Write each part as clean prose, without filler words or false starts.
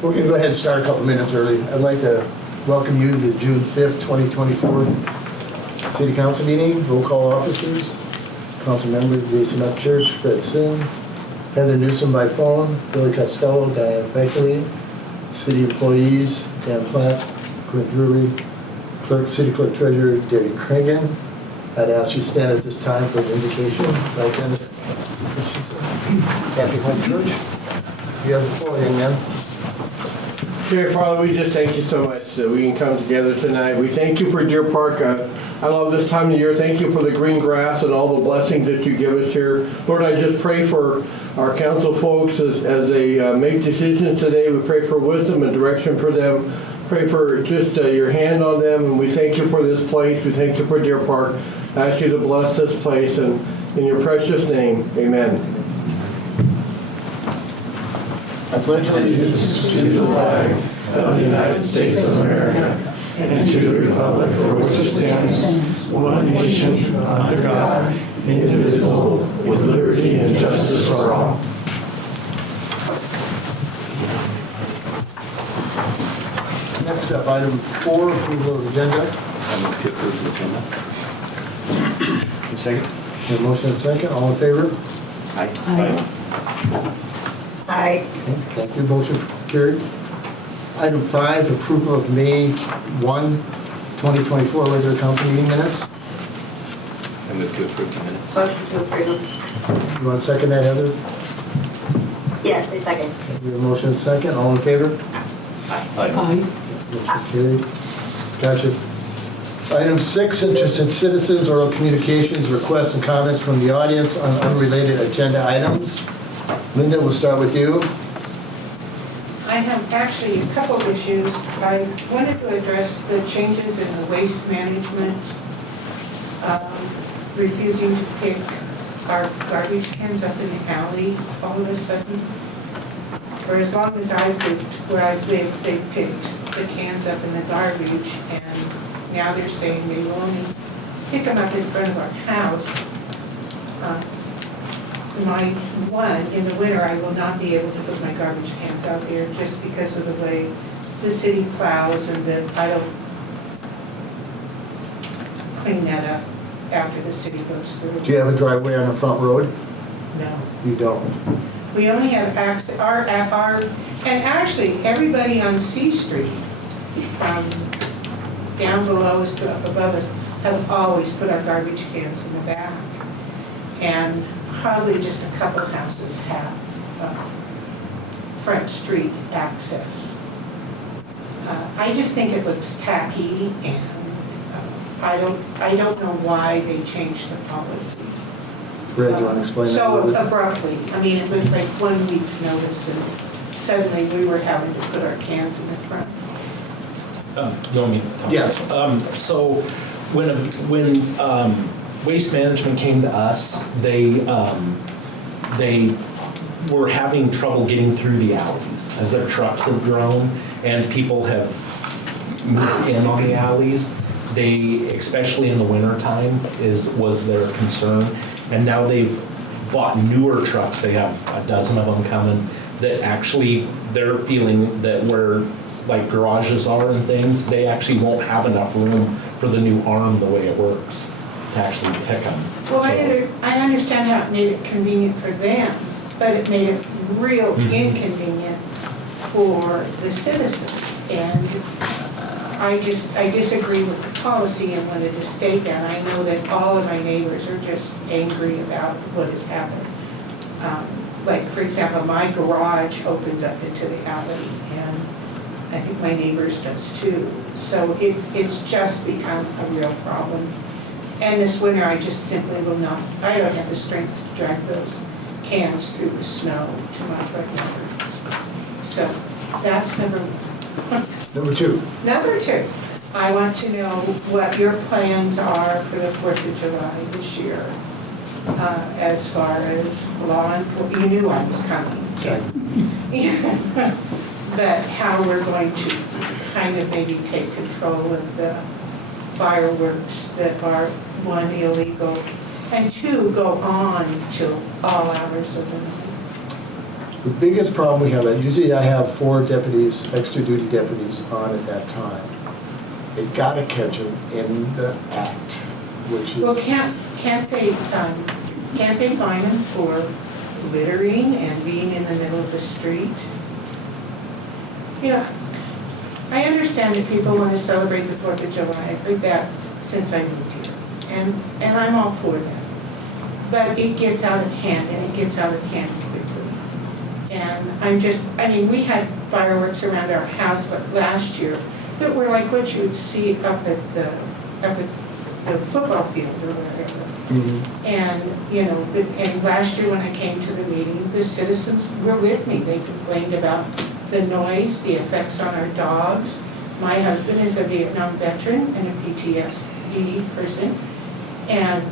We're going to go ahead and start a couple minutes early. I'd like to welcome you to the June 5th, 2024 City Council meeting. Roll call officers. Council member Jason Upchurch, Fred Sim, Heather Newsom by phone, Billy Costello, Diane Beckley, city employees, Dan Platt, Clint Drury, City Clerk Treasurer Debbie Cragen. I'd ask you to stand at this time for an invocation by Dennis Christensen. Happy Home Church. You have the floor, young man. Dear Father, we just thank you so much that we can come together tonight. We thank you for Deer Park. I love this time of year. Thank you for the green grass and all the blessings that you give us here. Lord, I just pray for our council folks as they make decisions today. We pray for wisdom and direction for them. Pray for just your hand on them, and we thank you for this place. We thank you for Deer Park. I ask you to bless this place, and in your precious name, amen. I pledge allegiance to the flag of the United States of America and to the republic for which it stands, one nation, under God, indivisible, with liberty and justice for all. Next up, item 4, approval of agenda. Second. Have a motion and a second. All in favor? Aye. Aye. Okay, thank you. Motion carried. Item 5, approval of May 1, 2024 regular council meeting minutes. I move to approve the minutes. Motion to approve. You want to second that, Heather? Yes, a second. Okay, we have a motion and a second. All in favor? Aye. Motion carried. Gotcha. Item 6, interested citizens, oral communications, requests and comments from the audience on unrelated agenda items. Linda, we'll start with you. I have actually a couple of issues. I wanted to address the changes in the waste management, refusing to pick our garbage cans up in the alley all of a sudden. For as long as I've lived where I've lived, they picked the cans up in the garbage, and now they're saying they will only pick them up in front of our house. In the winter, I will not be able to put my garbage cans out there just because of the way the city plows and that I don't clean that up after the city goes through. Do you have a driveway on the front road? No. You don't. We only have access, and actually, everybody on C Street, down below us to up above us, have always put our garbage cans in the back. And probably just a couple houses have front street access. I just think it looks tacky, and I don't know why they changed the policy. Brad, do you want to explain that a So little bit? abruptly. I mean, it was like 1 week's notice, and suddenly we were having to put our cans in the front. You want me to talk? Yeah. So when Waste Management came to us, they were having trouble getting through the alleys as their trucks have grown and people have moved in on the alleys. They, especially in the winter time, was their concern. And now they've bought newer trucks. They have a dozen of them coming that actually they're feeling that where like garages are and things, they actually won't have enough room for the new arm the way it works to actually pick them. Well, So, I understand how it made it convenient for them, but it made it real inconvenient for the citizens. And I disagree with the policy and wanted to state that. I know that all of my neighbors are just angry about what has happened. Like, for example, my garage opens up into the alley, and I think my neighbors does too. So it's just become a real problem. And this winter, I just simply will not, I don't have the strength to drag those cans through the snow to my front yard. So that's number one. Number 2. Number 2, I want to know what your plans are for the 4th of July this year, as far as law enforcement. You knew I was coming. Sorry. But how we're going to kind of maybe take control of the fireworks that are, 1, illegal, and 2, go on till all hours of the night. The biggest problem we have, usually I have 4 deputies, extra duty deputies on at that time. They gotta catch them in the act, which Well, is, can't they fine them for littering and being in the middle of the street? Yeah, I understand that people want to celebrate the 4th of July. I've heard that since I moved here, and I'm all for that. But it gets out of hand, and it gets out of hand quickly. And I mean, we had fireworks around our house last year that were like what you would see up at the football field or wherever. Mhm. And, you know, and last year when I came to the meeting, the citizens were with me. They complained about the noise, the effects on our dogs. My husband is a Vietnam veteran and a PTSD person. And,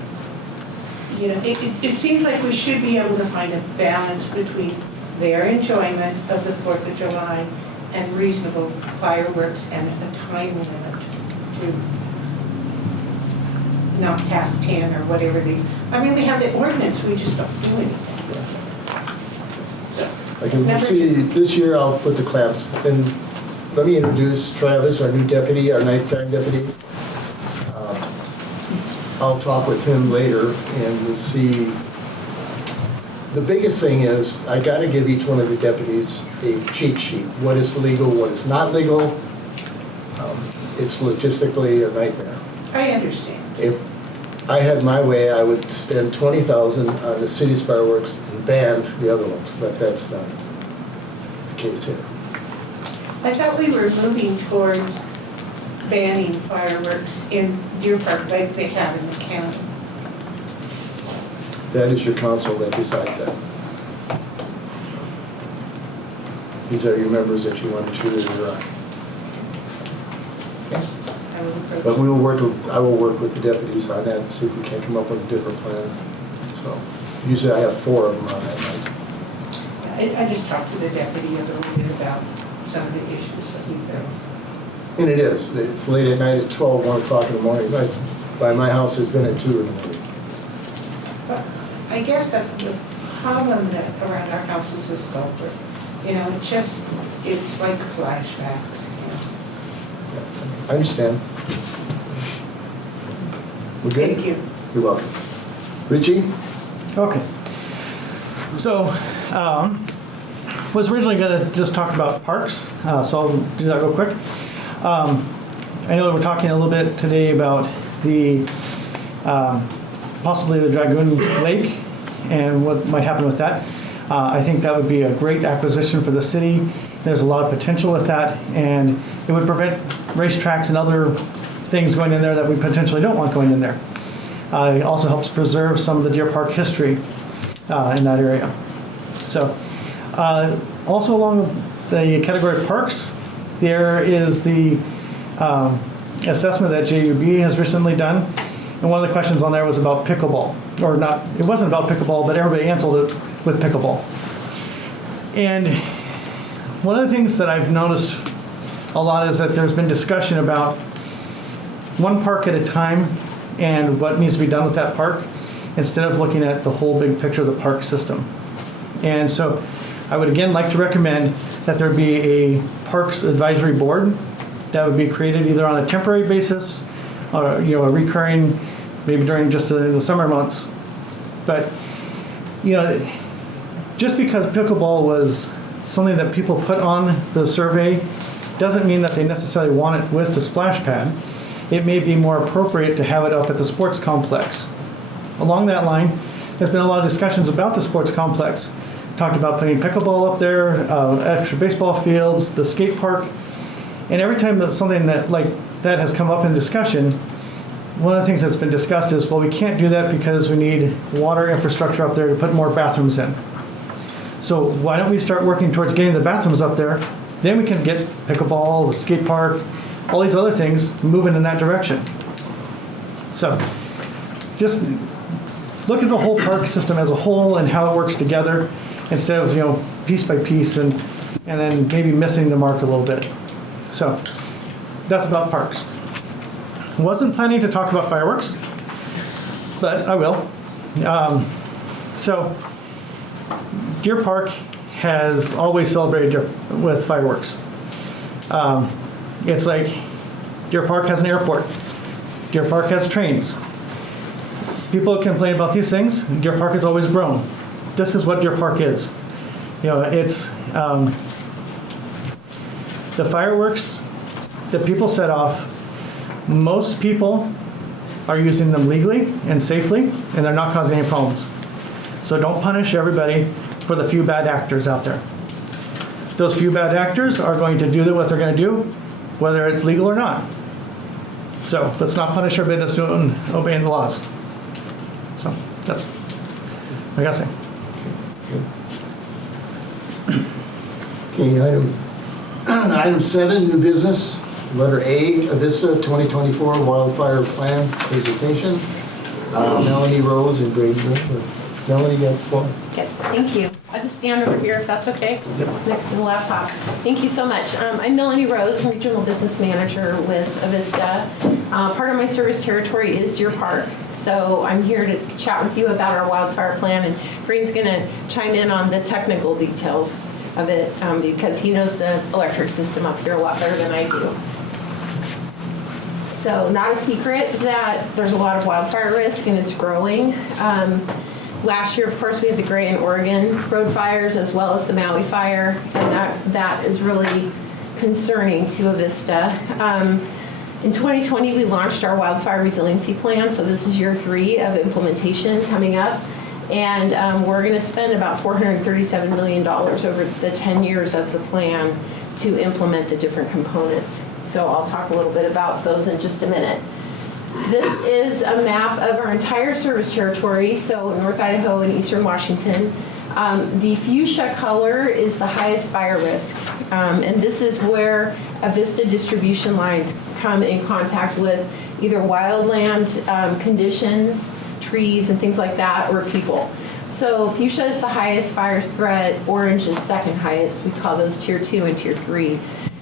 you know, it seems like we should be able to find a balance between their enjoyment of the 4th of July and reasonable fireworks and a time limit to not past 10 or whatever I mean, we have the ordinance, we just don't do anything with it. I can see, this year I'll put the clamps, and let me introduce Travis, our new deputy, our nighttime deputy. I'll talk with him later and we'll see. The biggest thing is, I gotta give each one of the deputies a cheat sheet. What is legal, what is not legal. It's logistically a nightmare. I understand. If I had my way, I would spend $20,000 on the city's fireworks and ban the other ones, but that's not the case here. I thought we were moving towards banning fireworks in Deer Park like they have in the county. That is your council that decides that. These are your members that you want to choose or not. I will approach. But I will work with the deputies on that and see if we can come up with a different plan. So usually I have 4 of them on that night. I just talked to the deputy a little bit about some of the issues that we face. And it is. It's late at night. It's 12, 1 o'clock in the morning. By my house, it's been at 2 in the morning. But I guess that the problem that around our houses is sulfur. You know, it's like flashbacks. You know. I understand. We're good? Thank you. You're welcome. Richie? Okay. So, was originally going to just talk about parks, so I'll do that real quick. I know we're talking a little bit today about the possibly the Dragoon Lake and what might happen with that. I think that would be a great acquisition for the city. There's a lot of potential with that, and it would prevent racetracks and other things going in there that we potentially don't want going in there. It also helps preserve some of the Deer Park history in that area. So, also along the category of parks, there is the assessment that JUB has recently done. And one of the questions on there was about pickleball. Or not, it wasn't about pickleball, but everybody answered it with pickleball. And one of the things that I've noticed a lot is that there's been discussion about one park at a time and what needs to be done with that park instead of looking at the whole big picture of the park system. And so I would again like to recommend that there be a Parks Advisory Board that would be created either on a temporary basis or a recurring, maybe during just the summer months. But just because pickleball was something that people put on the survey doesn't mean that they necessarily want it with the splash pad. It may be more appropriate to have it up at the sports complex. Along that line, there's been a lot of discussions about the sports complex. Talked about putting pickleball up there, extra baseball fields, the skate park. And every time that something like that has come up in discussion, one of the things that's been discussed is, well, we can't do that because we need water infrastructure up there to put more bathrooms in. So why don't we start working towards getting the bathrooms up there? Then we can get pickleball, the skate park, all these other things moving in that direction. So just look at the whole park system as a whole and how it works together instead of, piece by piece and then maybe missing the mark a little bit. So that's about parks. Wasn't planning to talk about fireworks, but I will. So Deer Park has always celebrated with fireworks. It's like Deer Park has an airport. Deer Park has trains. People complain about these things. Deer Park has always grown. This is what Deer Park is. You know, it's the fireworks that people set off. Most people are using them legally and safely, and they're not causing any problems. So don't punish everybody for the few bad actors out there. Those few bad actors are going to do what they're going to do, whether it's legal or not. So let's not punish everybody that's obeying the laws. So that's what I gotta say. Okay, item 7, new business. Letter A, Avista 2024 Wildfire Plan Presentation. Melanie Rose and Grady Green. Melanie, you got the floor. Okay, thank you. I'll just stand over here if that's okay, next to the laptop. Thank you so much. I'm Melanie Rose, Regional Business Manager with Avista. Part of my service territory is Deer Park, so I'm here to chat with you about our wildfire plan, and Green's going to chime in on the technical details of it because he knows the electric system up here a lot better than I do. So not a secret that there's a lot of wildfire risk and it's growing. Last year, of course, we had the Gray and Oregon road fires as well as the Maui fire, and that is really concerning to Avista. In 2020, we launched our wildfire resiliency plan, so this is year 3 of implementation coming up, and we're going to spend about $437 million over the 10 years of the plan to implement the different components. So I'll talk a little bit about those in just a minute. This is a map of our entire service territory, so North Idaho and Eastern Washington. The fuchsia color is the highest fire risk, and this is where Avista distribution lines come in contact with either wildland conditions, trees and things like that, or people. So fuchsia is the highest fire threat, orange is second highest. We call those tier 2 and tier 3.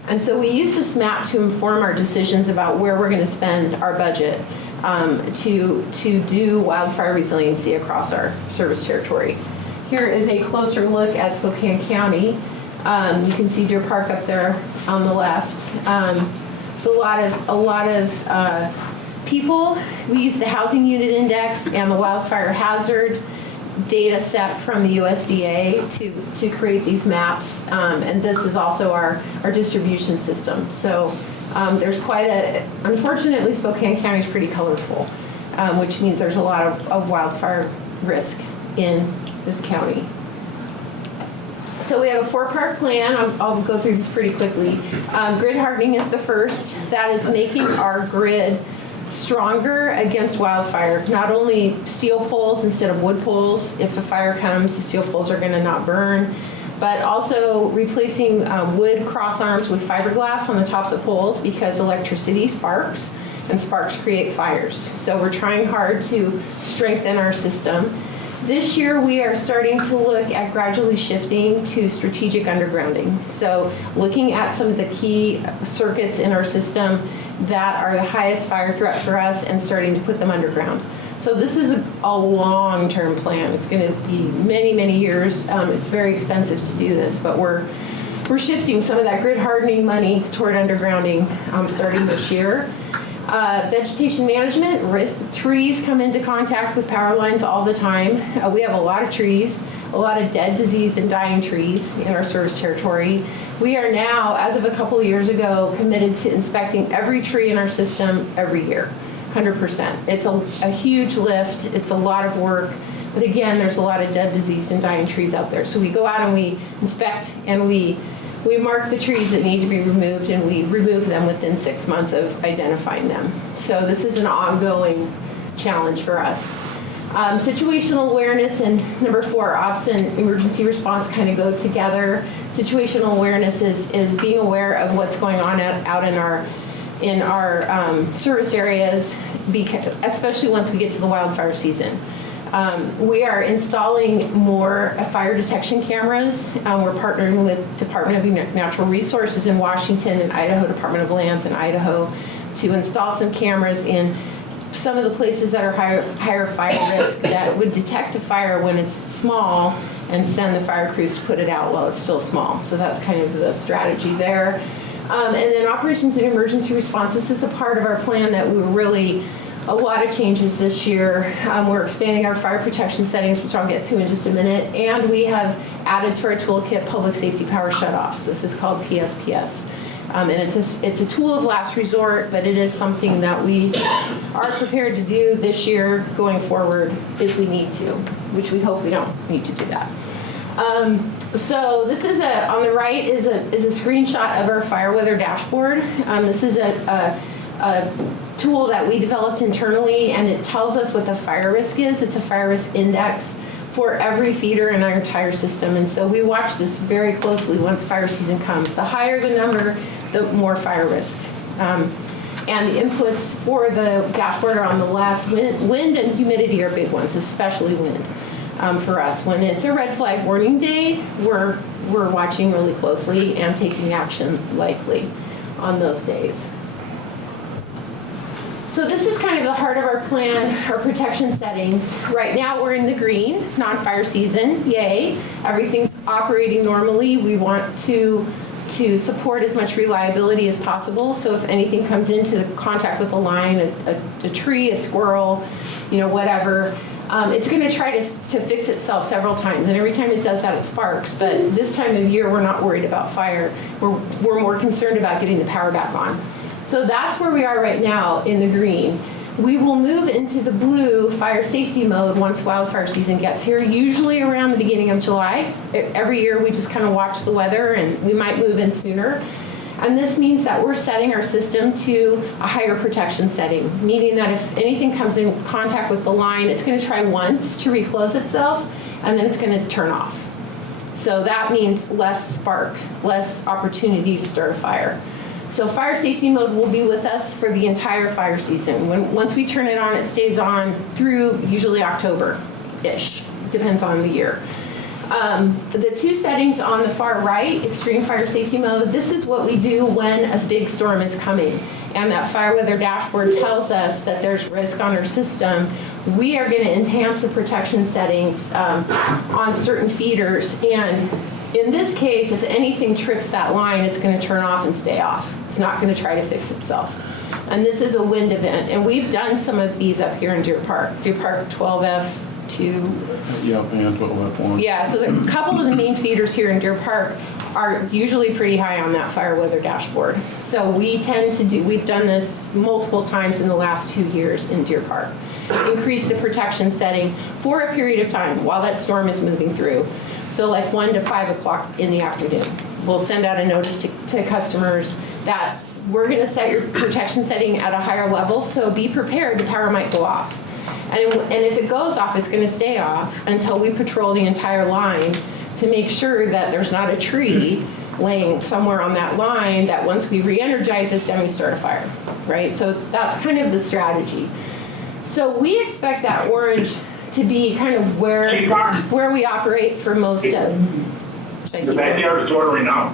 And so we use this map to inform our decisions about where we're going to spend our budget to do wildfire resiliency across our service territory. Here is a closer look at Spokane County. You can see Deer Park up there on the left. So a lot of people. We use the Housing Unit Index and the Wildfire Hazard data set from the USDA to create these maps, and this is also our distribution system. So there's quite unfortunately Spokane County is pretty colorful, which means there's a lot of wildfire risk in this county. So we have a 4-part plan. I'll go through this pretty quickly. Grid hardening is the first. That is making our grid stronger against wildfire. Not only steel poles instead of wood poles. If a fire comes, the steel poles are going to not burn. But also replacing wood cross arms with fiberglass on the tops of poles because electricity sparks, and sparks create fires. So we're trying hard to strengthen our system. This year we are starting to look at gradually shifting to strategic undergrounding. So looking at some of the key circuits in our system that are the highest fire threat for us and starting to put them underground. So this is a long-term plan. It's going to be many, many years. It's very expensive to do this, but we're shifting some of that grid hardening money toward undergrounding starting this year. Vegetation management, trees come into contact with power lines all the time. We have a lot of trees, a lot of dead, diseased, and dying trees in our service territory. We are now, as of a couple of years ago, committed to inspecting every tree in our system every year, 100%. It's a huge lift. It's a lot of work. But again, there's a lot of dead, diseased, and dying trees out there. So we go out and we inspect and we mark the trees that need to be removed, and we remove them within 6 months of identifying them. So this is an ongoing challenge for us. Situational awareness and number 4, ops and emergency response kind of go together. Situational awareness is being aware of what's going on out in our service areas, especially once we get to the wildfire season. We are installing more fire detection cameras. We're partnering with Department of Natural Resources in Washington and Idaho Department of Lands in Idaho to install some cameras in some of the places that are higher fire risk that would detect a fire when it's small and send the fire crews to put it out while it's still small. So that's kind of the strategy there. And then operations and emergency response, this is a part of our plan that we really, a lot of changes this year. We're expanding our fire protection settings, which I'll get to in just a minute, and we have added to our toolkit public safety power shutoffs. This is called PSPS. And it's a tool of last resort, but it is something that we are prepared to do this year going forward if we need to, which we hope we don't need to do that. So this is on the right is a screenshot of our fire weather dashboard. This is a tool that we developed internally, and it tells us what the fire risk is. It's a fire risk index for every feeder in our entire system. And so we watch this very closely once fire season comes. The higher the number, the more fire risk. And the inputs for the dashboard are on the left. Wind and humidity are big ones, especially wind for us. When it's a red flag warning day, we're watching really closely and taking action likely on those days. So this is kind of the heart of our plan, our protection settings. Right now we're in the green, non-fire season, yay. Everything's operating normally. We want to support as much reliability as possible. So if anything comes into contact with a line, a tree, a squirrel, whatever, it's going to try to fix itself several times. And every time it does that, it sparks. But this time of year, we're not worried about fire. We're more concerned about getting the power back on. So that's where we are right now in the green. We will move into the blue fire safety mode once wildfire season gets here, usually around the beginning of July. Every year we just kind of watch the weather, and we might move in sooner. And this means that we're setting our system to a higher protection setting, meaning that if anything comes in contact with the line, it's going to try once to reclose itself, and then it's going to turn off. So that means less spark, less opportunity to start a fire. So fire safety mode will be with us for the entire fire season. Once we turn it on, it stays on through usually October-ish, depends on the year. The two settings on the far right, extreme fire safety mode, this is what we do when a big storm is coming. And that fire weather dashboard tells us that there's risk on our system. We are going to enhance the protection settings on certain feeders. And in this case, if anything trips that line, it's going to turn off and stay off. It's not going to try to fix itself. And this is a wind event. And we've done some of these up here in Deer Park 12F2. Yeah, and 12F1. Yeah, so a couple of the main feeders here in Deer Park are usually pretty high on that fire weather dashboard. So we've done this multiple times in the last 2 years in Deer Park. Increase the protection setting for a period of time while that storm is moving through. So like 1 to 5 o'clock in the afternoon. We'll send out a notice to customers that we're going to set your protection setting at a higher level, so be prepared, the power might go off. And if it goes off, it's going to stay off until we patrol the entire line to make sure that there's not a tree laying somewhere on that line, that once we re-energize it, then we start a fire, right? So that's kind of the strategy. So we expect that orange to be kind of where we operate for most of. The backyard is ordering now.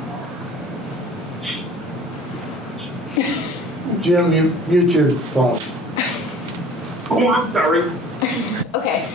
Jim, mute your phone. Oh, I'm sorry. Okay.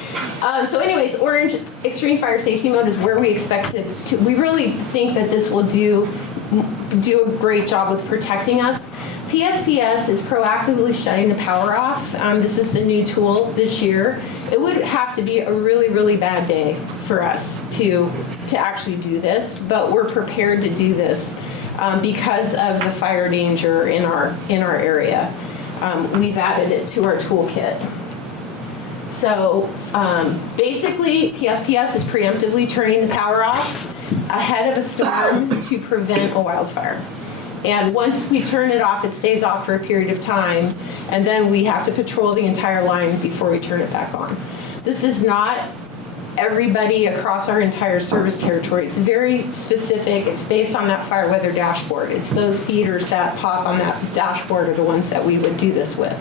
So anyways, orange extreme fire safety mode is where we expect to we really think that this will do a great job with protecting us. PSPS is proactively shutting the power off. This is the new tool this year. It would have to be a really, really bad day for us to actually do this, but we're prepared to do this because of the fire danger in our area. We've added it to our toolkit. So basically, PSPS is preemptively turning the power off ahead of a storm to prevent a wildfire. And once we turn it off, it stays off for a period of time, and then we have to patrol the entire line before we turn it back on. This is not everybody across our entire service territory. It's very specific. It's based on that fire weather dashboard. It's those feeders that pop on that dashboard are the ones that we would do this with.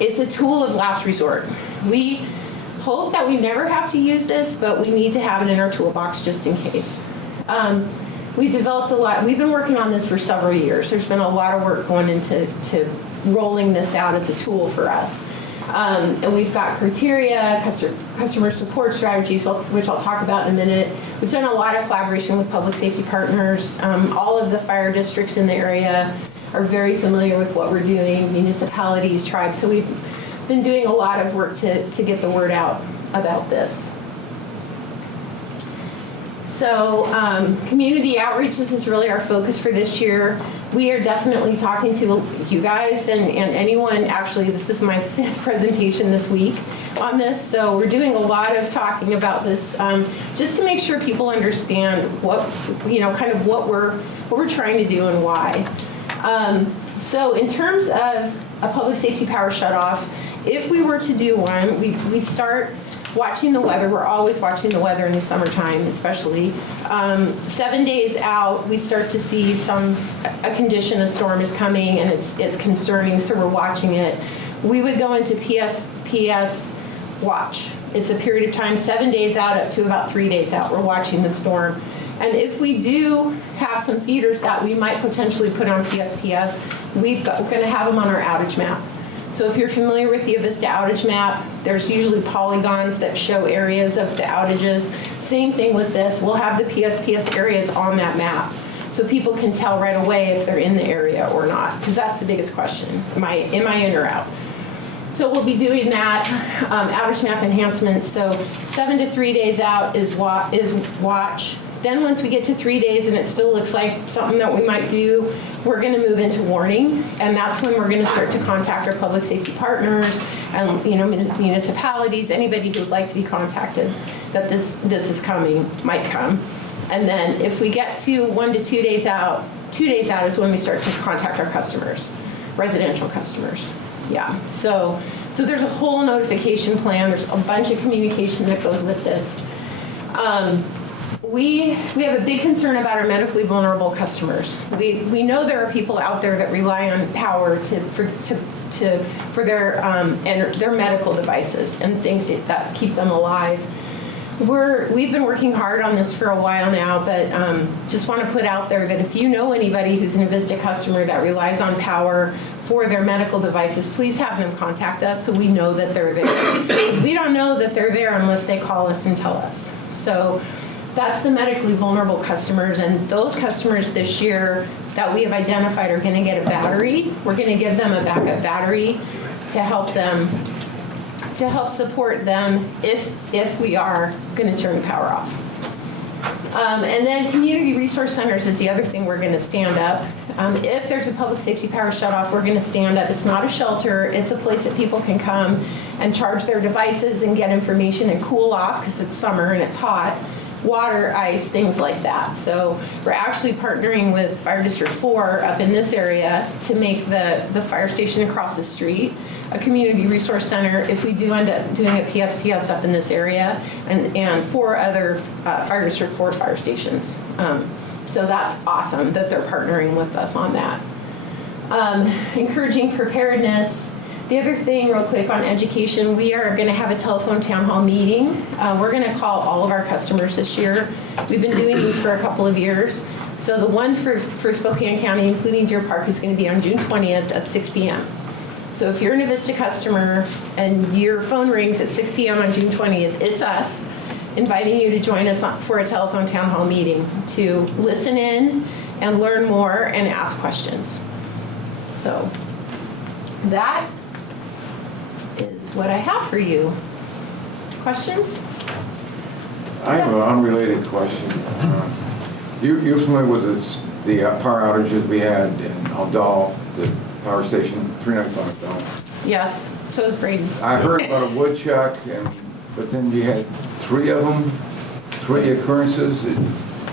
It's a tool of last resort. We hope that we never have to use this, but we need to have it in our toolbox just in case. We developed a lot. We've been working on this for several years. There's been a lot of work going into rolling this out as a tool for us. And we've got criteria, customer support strategies, which I'll talk about in a minute. We've done a lot of collaboration with public safety partners. All of the fire districts in the area are very familiar with what we're doing, municipalities, tribes. So we've been doing a lot of work to get the word out about this. So community outreach, this is really our focus for this year. We are definitely talking to you guys and anyone. Actually, this is my 5th presentation this week on this, so we're doing a lot of talking about this just to make sure people understand what, kind of what we're trying to do and why. So in terms of a public safety power shutoff, if we were to do one, we start watching the weather. We're always watching the weather in the summertime, especially. 7 days out, we start to see a condition, a storm is coming, and it's concerning, so we're watching it. We would go into PS watch. It's a period of time, 7 days out up to about 3 days out. We're watching the storm. And if we do have some feeders that we might potentially put on PSPS, we're going to have them on our outage map. So if you're familiar with the Avista outage map, there's usually polygons that show areas of the outages. Same thing with this. We'll have the PSPS areas on that map so people can tell right away if they're in the area or not, because that's the biggest question. Am I in or out? So we'll be doing that outage map enhancement. So 7 to 3 days out is watch. Then once we get to 3 days and it still looks like something that we might do, we're going to move into warning, and that's when we're going to start to contact our public safety partners and municipalities, anybody who would like to be contacted that this is coming, might come. And then if we get to 1 to 2 days out, 2 days out is when we start to contact our customers, residential customers. Yeah, so there's a whole notification plan. There's a bunch of communication that goes with this. We have a big concern about our medically vulnerable customers. We know there are people out there that rely on power for their medical devices and things that keep them alive. We've been working hard on this for a while now, but just want to put out there that if you know anybody who's an Avista customer that relies on power for their medical devices, please have them contact us so we know that they're there. Because we don't know that they're there unless they call us and tell us. So that's the medically vulnerable customers, and those customers this year that we have identified are going to get a battery. We're going to give them a backup battery to help support them if we are going to turn the power off. And then community resource centers is the other thing we're going to stand up. If there's a public safety power shutoff, we're going to stand up. It's not a shelter. It's a place that people can come and charge their devices and get information and cool off because it's summer and it's hot. Water, ice, things like that. So we're actually partnering with Fire District 4 up in this area to make the fire station across the street a community resource center if we do end up doing a PSPS up in this area, and 4 other Fire District 4 fire stations. So that's awesome that they're partnering with us on that. Encouraging preparedness. The other thing, real quick, on education, we are going to have a telephone town hall meeting. We're going to call all of our customers this year. We've been doing these for a couple of years. So the one for Spokane County, including Deer Park, is going to be on June 20th at 6 p.m. So if you're an Avista customer and your phone rings at 6 p.m. on June 20th, it's us inviting you to join us for a telephone town hall meeting to listen in and learn more and ask questions. So that is what I have for you. Questions? I have an unrelated question. You're familiar with the power outages we had in Aldal, the power station 395 Aldal? Yes, so is Braden. I heard about a woodchuck, but then you had 3 of them, 3 occurrences.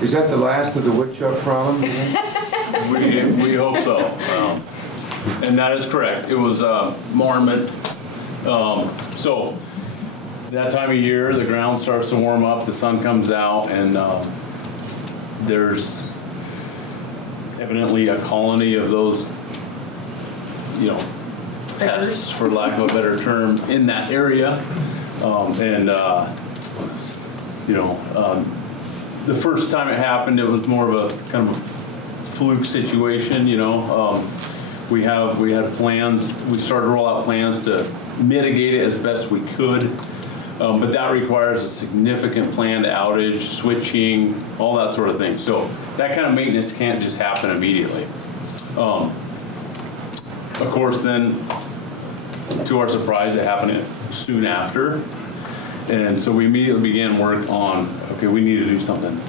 Is that the last of the woodchuck problem? We hope so. And that is correct. It was marmot. So that time of year, the ground starts to warm up, the sun comes out, and there's evidently a colony of those, pests, for lack of a better term, in that area. The first time it happened, it was more of a kind of a fluke situation. We had plans. We started to roll out plans to mitigate it as best we could. But that requires a significant planned outage, switching, all that sort of thing. So that kind of maintenance can't just happen immediately. Of course, then, to our surprise, it happened soon after. And so we immediately began work on, okay, we need to do something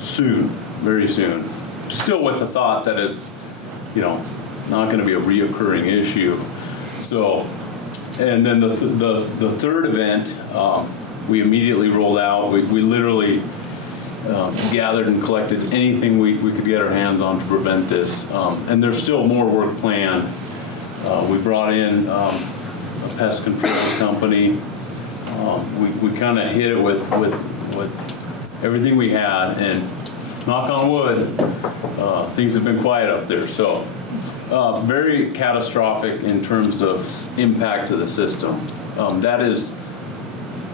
soon, very soon. Still with the thought that it's, not going to be a reoccurring issue. So, and then the third event, we immediately rolled out. We literally gathered and collected anything we could get our hands on to prevent this. And there's still more work planned. We brought in a pest control company. We kind of hit it with everything we had, and knock on wood, things have been quiet up there. So very catastrophic in terms of impact to the system.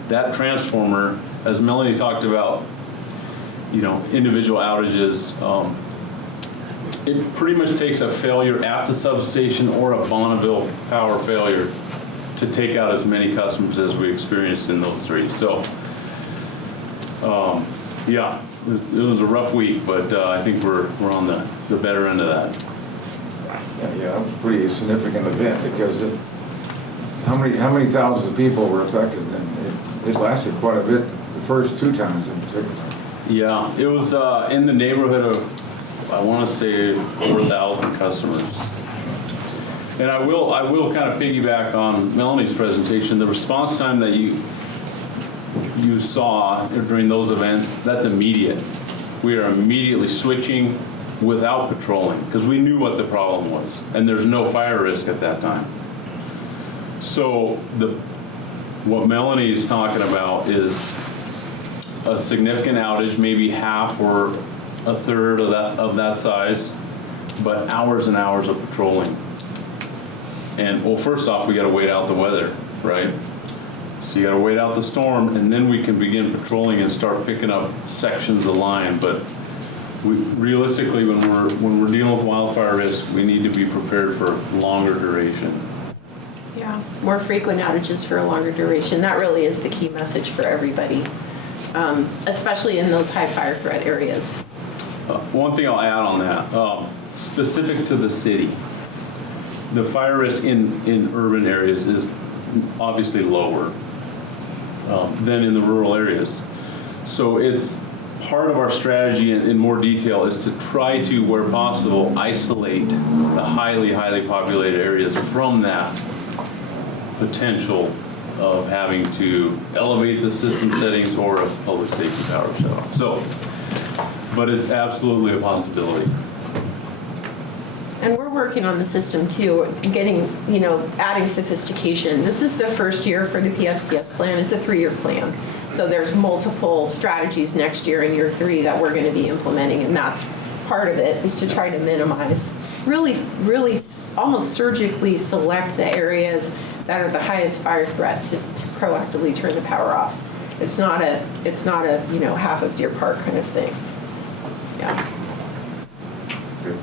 That transformer, as Melanie talked about, individual outages, it pretty much takes a failure at the substation or a Bonneville power failure to take out as many customers as we experienced in those three. So, yeah, it was a rough week, but I think we're on the better end of that. Yeah, that was a pretty significant event because how many thousands of people were affected, and it lasted quite a bit the first two times in particular. Yeah, it was in the neighborhood of, I want to say, 4,000 customers. And I will kind of piggyback on Melanie's presentation. The response time that you saw during those events, that's immediate. We are immediately switching without patrolling because we knew what the problem was, and there's no fire risk at that time. So what Melanie is talking about is a significant outage, maybe half or a third of that size, but hours and hours of patrolling. And well, first off, we got to wait out the weather, right? So you got to wait out the storm, and then we can begin patrolling and start picking up sections of line. But realistically, when we're dealing with wildfire risk, we need to be prepared for longer duration. Yeah, more frequent outages for a longer duration. That really is the key message for everybody, especially in those high fire threat areas. One thing I'll add on that, specific to the city, the fire risk in urban areas is obviously lower than in the rural areas. So it's part of our strategy in more detail is to try to, where possible, isolate the highly populated areas from that potential of having to elevate the system settings or a public safety power shut off. So, but it's absolutely a possibility. And we're working on the system too, getting, adding sophistication. This is the first year for the PSPS plan. It's a 3-year plan. So there's multiple strategies next year in year 3 that we're going to be implementing, and that's part of it, is to try to minimize, really almost surgically select the areas that are the highest fire threat to proactively turn the power off. It's not a half of Deer Park kind of thing. Yeah. Good.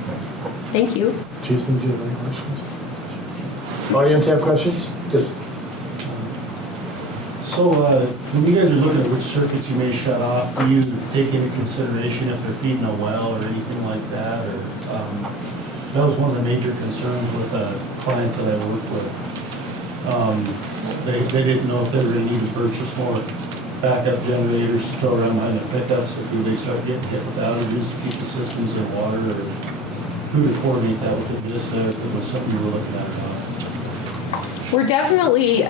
Thank you. Jason, do you have any questions? Audience have questions? Just. So when you guys are looking at which circuits you may shut off, do you take into consideration if they're feeding a well or anything like that? Or that was one of the major concerns with a client that I worked with. They didn't know if they were going to need to purchase more backup generators to throw around behind their pickups if they start getting hit with outages to keep the systems in water, or who to coordinate that with this there if it was something you were looking at or not. We're definitely,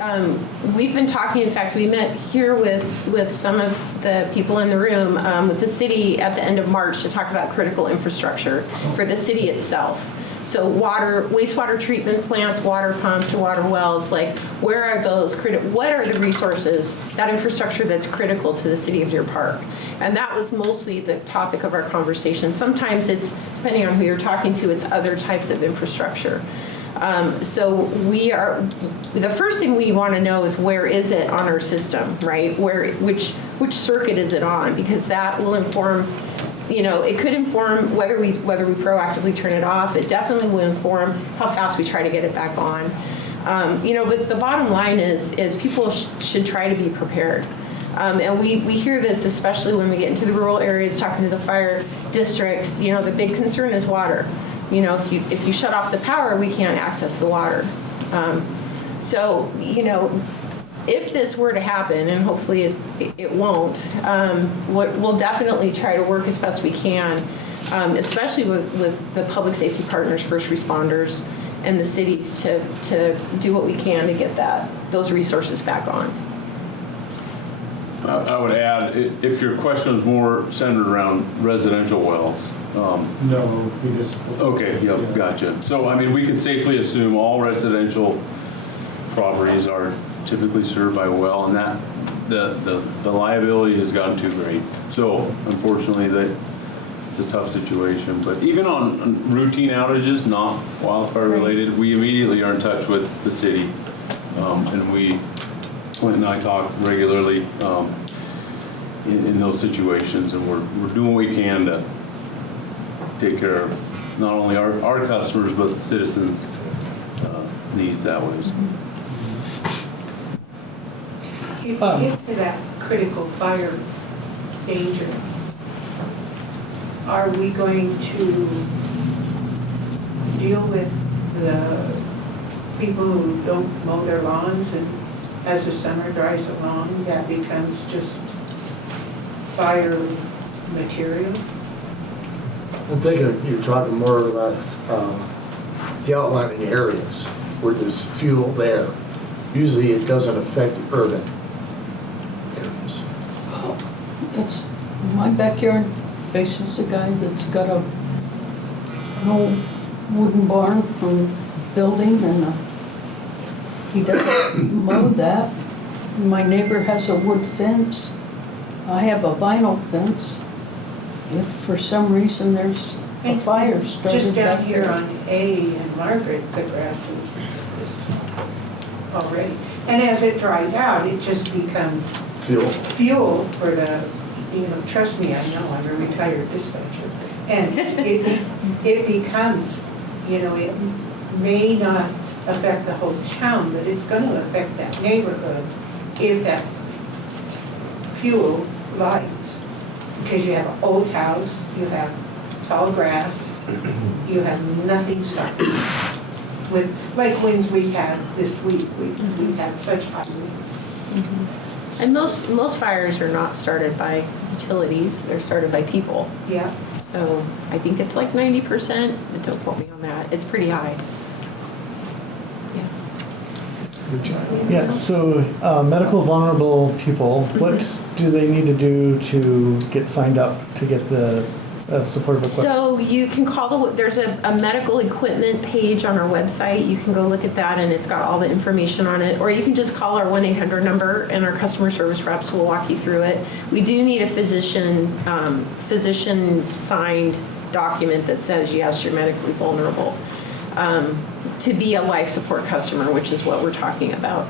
we've been talking, in fact, we met here with some of the people in the room with the city at the end of March to talk about critical infrastructure for the city itself. So wastewater treatment plants, water pumps, water wells, like where are those, what are the resources, that infrastructure that's critical to the city of Deer Park? And that was mostly the topic of our conversation. Sometimes it's, depending on who you're talking to, it's other types of infrastructure. So the first thing we want to know is where is it on our system, right? Which circuit is it on? Because that will inform, it could inform whether we proactively turn it off. It definitely will inform how fast we try to get it back on. But the bottom line is people should try to be prepared. And we hear this, especially when we get into the rural areas, talking to the fire districts, the big concern is water. If you shut off the power, we can't access the water. If this were to happen, and hopefully it won't, we'll definitely try to work as best we can, especially with the public safety partners, first responders, and the cities to do what we can to get those resources back on. I would add, if your question is more centered around residential wells. No, municipal. Okay, yep, gotcha. So, we can safely assume all residential properties are typically served by a well, and that the liability has gotten too great. So, unfortunately, it's a tough situation. But even on routine outages, not wildfire related, we immediately are in touch with the city, and Clint and I talk regularly in those situations, and we're doing what we can to take care of not only our customers, but the citizens' needs that way. If you get to that critical fire danger, are we going to deal with the people who don't mow their lawns, and as the summer dries along, that becomes just fire material? I'm thinking you're talking more or less the outlying areas where there's fuel there. Usually it doesn't affect the urban areas. It's, my backyard faces a guy that's got an old wooden barn from building, and he doesn't mow that. My neighbor has a wood fence. I have a vinyl fence. If for some reason there's a fire started Just down back here there. on A and Margaret, the grass is already. And as it dries out, it just becomes fuel for the, trust me, I know, I'm a retired dispatcher. And it becomes, it may not affect the whole town, but it's going to affect that neighborhood if that fuel lights. Because you have an old house, you have tall grass, you have nothing stopping. With like winds we had this week, we had such high winds. And most fires are not started by utilities, they're started by people. Yeah. So I think it's like 90%, but don't quote me on that. It's pretty high. Yeah, so medical vulnerable people, what do they need to do to get signed up to get the supportive equipment? So you can call there's a medical equipment page on our website. You can go look at that, and it's got all the information on it. Or you can just call our 1-800 number, and our customer service reps will walk you through it. We do need a physician signed document that says, yes, you're medically vulnerable, to be a life support customer, which is what we're talking about.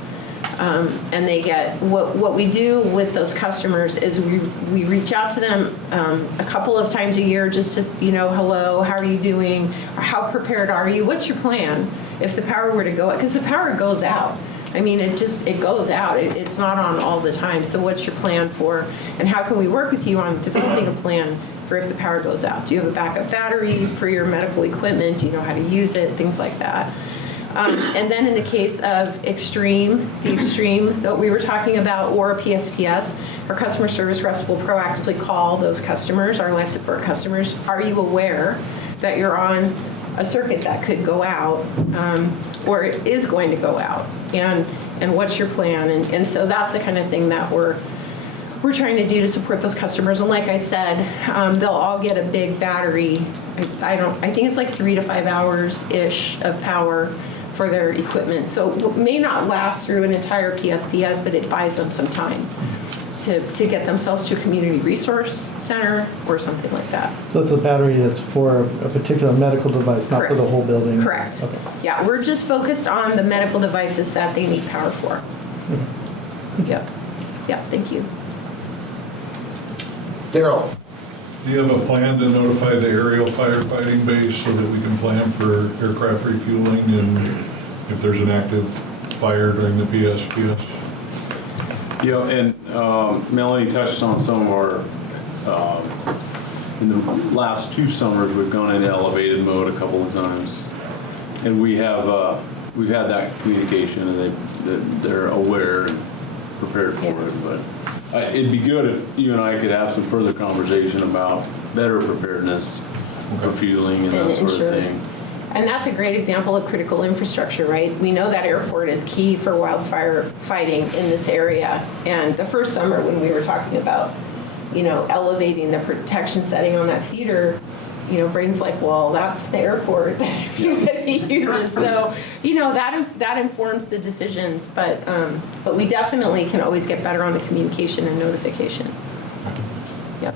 And they get, what we do with those customers is we reach out to them a couple of times a year just to, hello, how are you doing? Or how prepared are you? What's your plan if the power were to go out? Because the power goes out. I mean, it goes out. It's not on all the time. So what's your plan for, and how can we work with you on developing a plan for if the power goes out? Do you have a backup battery for your medical equipment? Do you know how to use it? Things like that. And then in the case of the extreme that we were talking about, or PSPS, our customer service reps will proactively call those customers, our life support customers. Are you aware that you're on a circuit that could go out, or it is going to go out? And what's your plan? And so that's the kind of thing that we're trying to do to support those customers. And like I said, they'll all get a big battery. I think it's like 3 to 5 hours-ish of power for their equipment. So it may not last through an entire PSPS, but it buys them some time to get themselves to a community resource center or something like that. So it's a battery that's for a particular medical device, not for the whole building? Correct. Okay. Yeah, we're just focused on the medical devices that they need power for. Yep. Yeah, thank you. Daryl. Do you have a plan to notify the aerial firefighting base so that we can plan for aircraft refueling and if there's an active fire during the PSPS? Yeah, and Melanie touched on some of our, in the last 2 summers, we've gone into elevated mode a couple of times. And we've had that communication, and they're aware and prepared for it. But it'd be good if you and I could have some further conversation about better preparedness, fueling and that sort of thing. And that's a great example of critical infrastructure, right? We know that airport is key for wildfire fighting in this area. And the first summer when we were talking about, elevating the protection setting on that feeder, Braden's like, well, that's the airport that everybody uses. So, that informs the decisions. But we definitely can always get better on the communication and notification. Yep.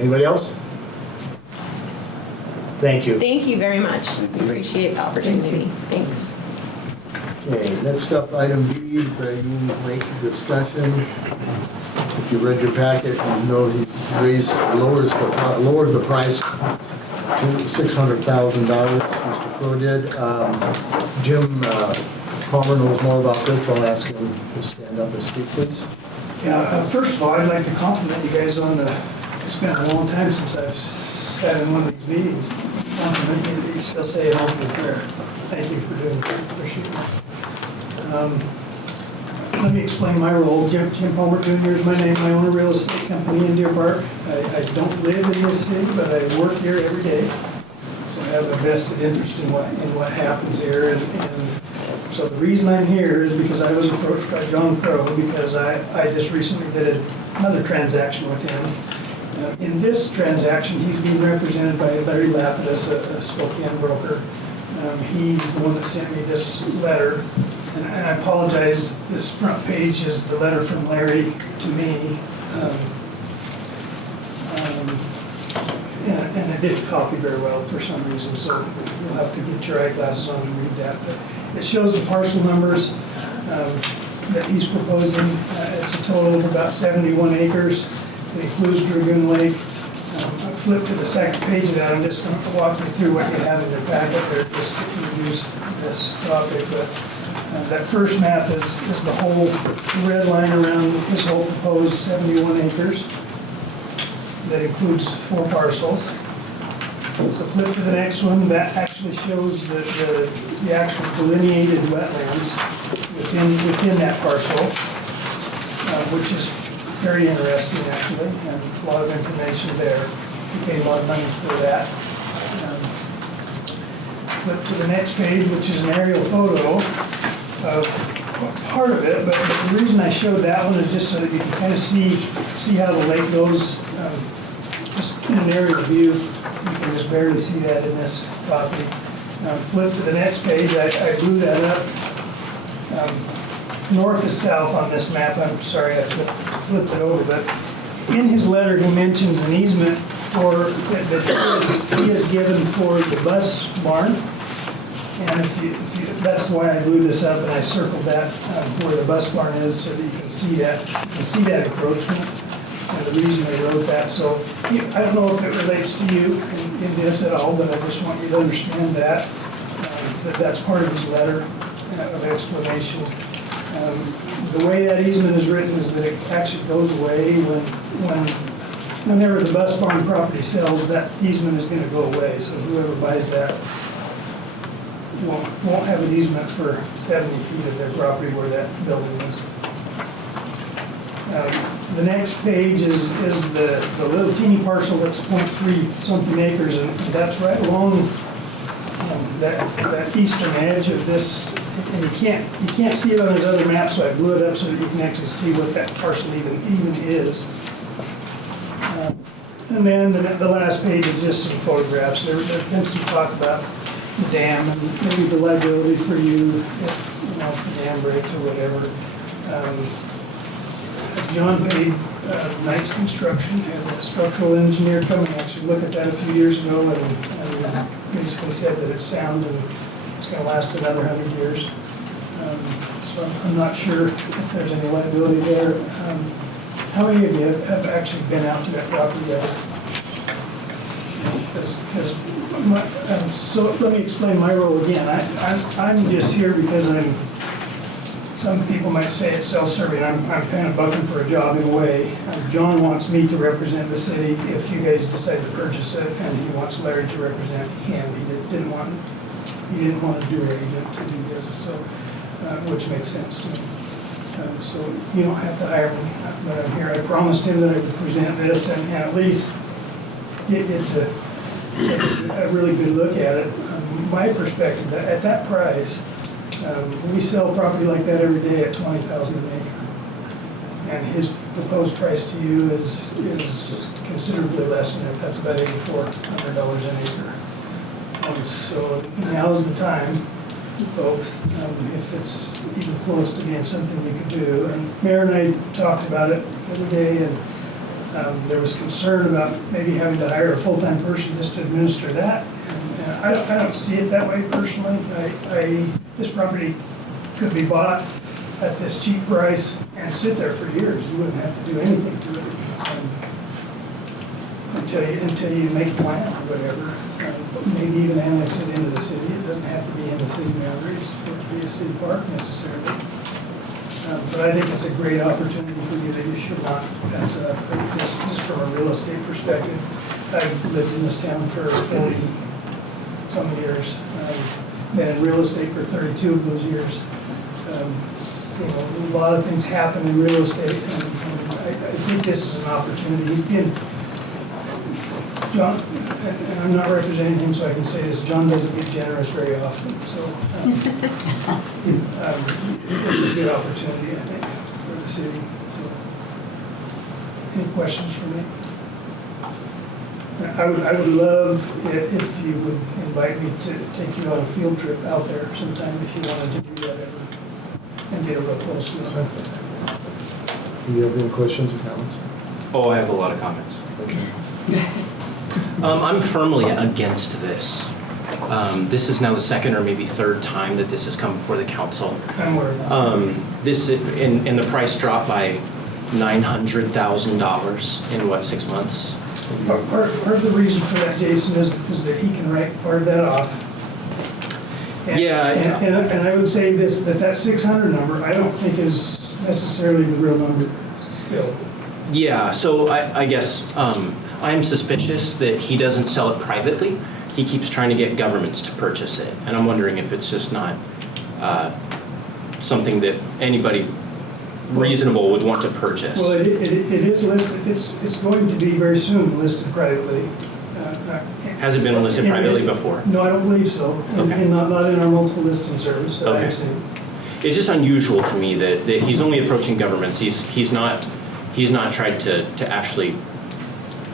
Anybody else? Thank you. Thank you very much. Appreciate the opportunity. Thanks. Okay, next up, item B, Braden Lake discussion. If you read your packet, you know he lowered the price to $600,000, Mr. Crow did. Jim Palmer knows more about this. I'll ask him to stand up and speak, please. Yeah, first of all, I'd like to compliment you guys on it's been a long time since I've sat in one of these meetings. Compliment you that you still say an open prayer. Thank you for doing that. Appreciate it. Let me explain my role. Jim Palmer Jr. is my name. I own a real estate company in Deer Park. I don't live in this city, but I work here every day. So I have a vested interest in what happens here. And so the reason I'm here is because I was approached by John Crow because I just recently did another transaction with him. In this transaction, he's being represented by Larry Lapidus, a Spokane broker. He's the one that sent me this letter. And I apologize, this front page is the letter from Larry to me. And I didn't copy very well for some reason, so you'll have to get your eyeglasses on and read that. But it shows the parcel numbers that he's proposing. It's a total of about 71 acres. It includes Dragoon Lake. I flipped to the second page of that. I'm just going to walk you through what you have in your packet there just to introduce this topic. But that first map is the whole red line around his whole proposed 71 acres. That includes 4 parcels. So flip to the next one. That actually shows the actual delineated wetlands within that parcel, which is very interesting actually, and a lot of information there. We paid a lot of money for that. Flip to the next page, which is an aerial photo of part of it, but the reason I showed that one is just so that you can kind of see how the lake goes. Just in an aerial view, you can just barely see that in this copy. Flip to the next page. I blew that up. North is south on this map. I'm sorry, I flipped it over, but in his letter he mentions an easement that he has given for the bus barn. And that's why I blew this up and I circled that where the bus barn is so that you can see that. You can see that encroachment and the reason they wrote that. So I don't know if it relates to you in this at all, but I just want you to understand that that's part of his letter of explanation. The way that easement is written is that it actually goes away whenever the bus barn property sells, that easement is going to go away. So whoever buys that won't have an easement for 70 feet of their property where that building is. The next page is the little teeny parcel that's 0.3 something acres, and that's right along that eastern edge of this. And you can't see it on his other map, so I blew it up so that you can actually see what that parcel even is. And then the last page is just some photographs. There's been some talk about the dam and maybe the liability for you if the dam breaks or whatever. John paid Knight's Construction, had a structural engineer come and actually look at that a few years ago and basically said that it's sound and it's going to last another 100 years. So I'm not sure if there's any liability there. How many of you have actually been out to that property yet? So let me explain my role again. I'm just here because some people might say it's self-serving. I'm kind of bucking for a job in a way. John wants me to represent the city if you guys decide to purchase it, and he wants Larry to represent him. He didn't want a dual agent to do this, so, which makes sense to me. So you don't have to hire me, but I'm here. I promised him that I would present this and at least get to take a really good look at it. My perspective, at that price, we sell property like that every day at $20,000 an acre. And his proposed price to you is considerably less than that. That's about $8,400 an acre. So now's the time, folks, if it's even close to being something you could do. And Mayor and I talked about it the other day, and there was concern about maybe having to hire a full-time person just to administer that. And I don't see it that way personally. This property could be bought at this cheap price and sit there for years. You wouldn't have to do anything to it until you make a plan or whatever. Maybe even annex it into the city. It doesn't have to be in the city boundaries for it to be a city park necessarily. But I think it's a great opportunity for you that you should not pass up. Just from a real estate perspective, I've lived in this town for 40-some years. I've been in real estate for 32 of those years. Seen a lot of things happen in real estate, and I think this is an opportunity. Again, John, and I'm not representing him, so I can say this, John doesn't get generous very often, so it's a good opportunity, I think, for the city. So, any questions for me? I would love it if you would invite me to take you on a field trip out there sometime if you wanted to do that ever and get a real close look. Do you have any questions or comments? Oh, I have a lot of comments. Okay. I'm firmly against this. This is now the second or maybe third time that this has come before the council. I'm aware of that. This, and the price dropped by $900,000 in what, 6 months? Part of the reason for that, Jason, is that he can write part of that off. And, Yeah. And I would say this, that 600 number, I don't think is necessarily the real number still. Yeah, so I guess I'm suspicious that he doesn't sell it privately. He keeps trying to get governments to purchase it. And I'm wondering if it's just not something that anybody reasonable would want to purchase. Well, it is listed, it's going to be very soon listed privately. Has it been listed privately before? No, I don't believe so. Okay. And not in our multiple listing service that Okay. I've seen. It's just unusual to me that he's only approaching governments. He's not tried to actually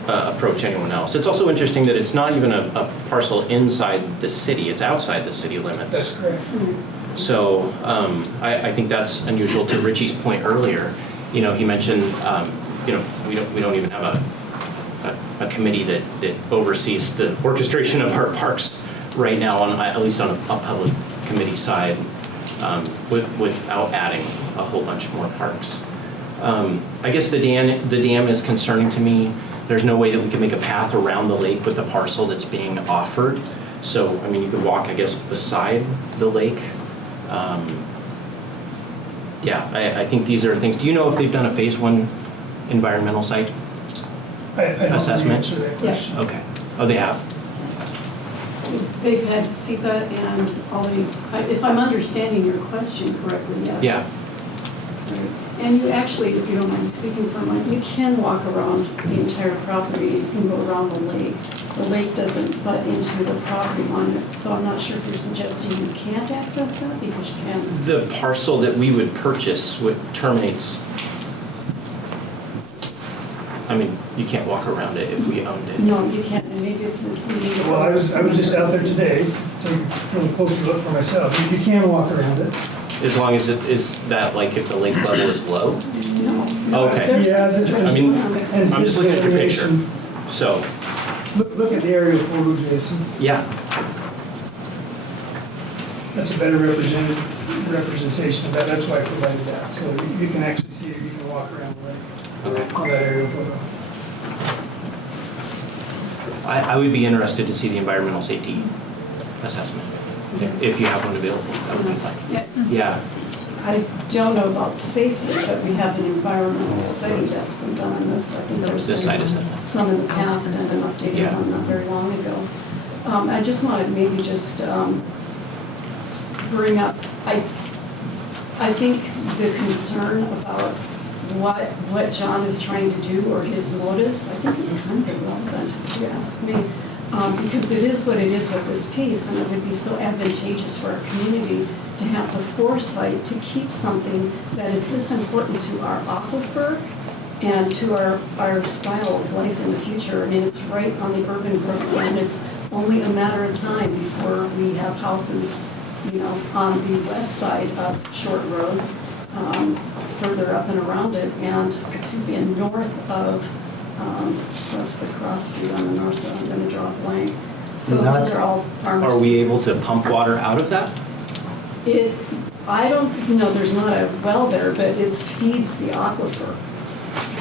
approach anyone else. It's also interesting that it's not even a parcel inside the city. It's outside the city limits. That's correct. So I think that's unusual. To Richie's point earlier, he mentioned, we don't even have a committee that oversees the orchestration of our parks right now, at least on a public committee side, without adding a whole bunch more parks. I guess the dam is concerning to me. There's no way that we can make a path around the lake with the parcel that's being offered. So, I mean, you could walk, I guess, beside the lake. I think these are things. Do you know if they've done a phase 1 environmental site I don't assessment? answer that Yes. question. Okay. Oh, they have. They've had SEPA and all the, if I'm understanding your question correctly, yes. Yeah. Right. And you actually, if you don't mind me speaking for a moment, you can walk around the entire property. You can go around the lake. The lake doesn't butt into the property line, so I'm not sure if you're suggesting you can't access that because you can. The parcel that we would purchase terminates. I mean, you can't walk around it if we owned it. No, you can't, and maybe it's misleading. Well, I was just out there today, taking a really closer look for myself. You can walk around it. As long as it is that, like, if the lake level is low? No. Okay. Yeah, I mean, and I'm just looking at your picture. elevation. So, Look at the aerial photo, Jason. yeah. That's a better representation of that. That's why I provided that. So you can actually see it. You can walk around the lake Okay. on that aerial photo. I would be interested to see the environmental safety assessment. If you have one available, that would be fine. Yeah. I don't know about safety, but we have an environmental study that's been done on this. I think there's This side been is it. some in the past and an updated Yeah. one not very long ago. I just want to maybe just bring up, I think the concern about what John is trying to do or his motives, I think is kind of irrelevant, if you ask me. Because it is what it is with this piece, and it would be so advantageous for our community to have the foresight to keep something that is this important to our aquifer and to our style of life in the future. I mean, it's right on the urban growth zone. It's only a matter of time before we have houses, you know, on the west side of Short Road, further up and around it, and, and north of, what's the cross street on the north side? I'm gonna draw a blank. So those are all farmers. Are we able to pump water out of that? I don't know, there's not a well there, but it feeds the aquifer.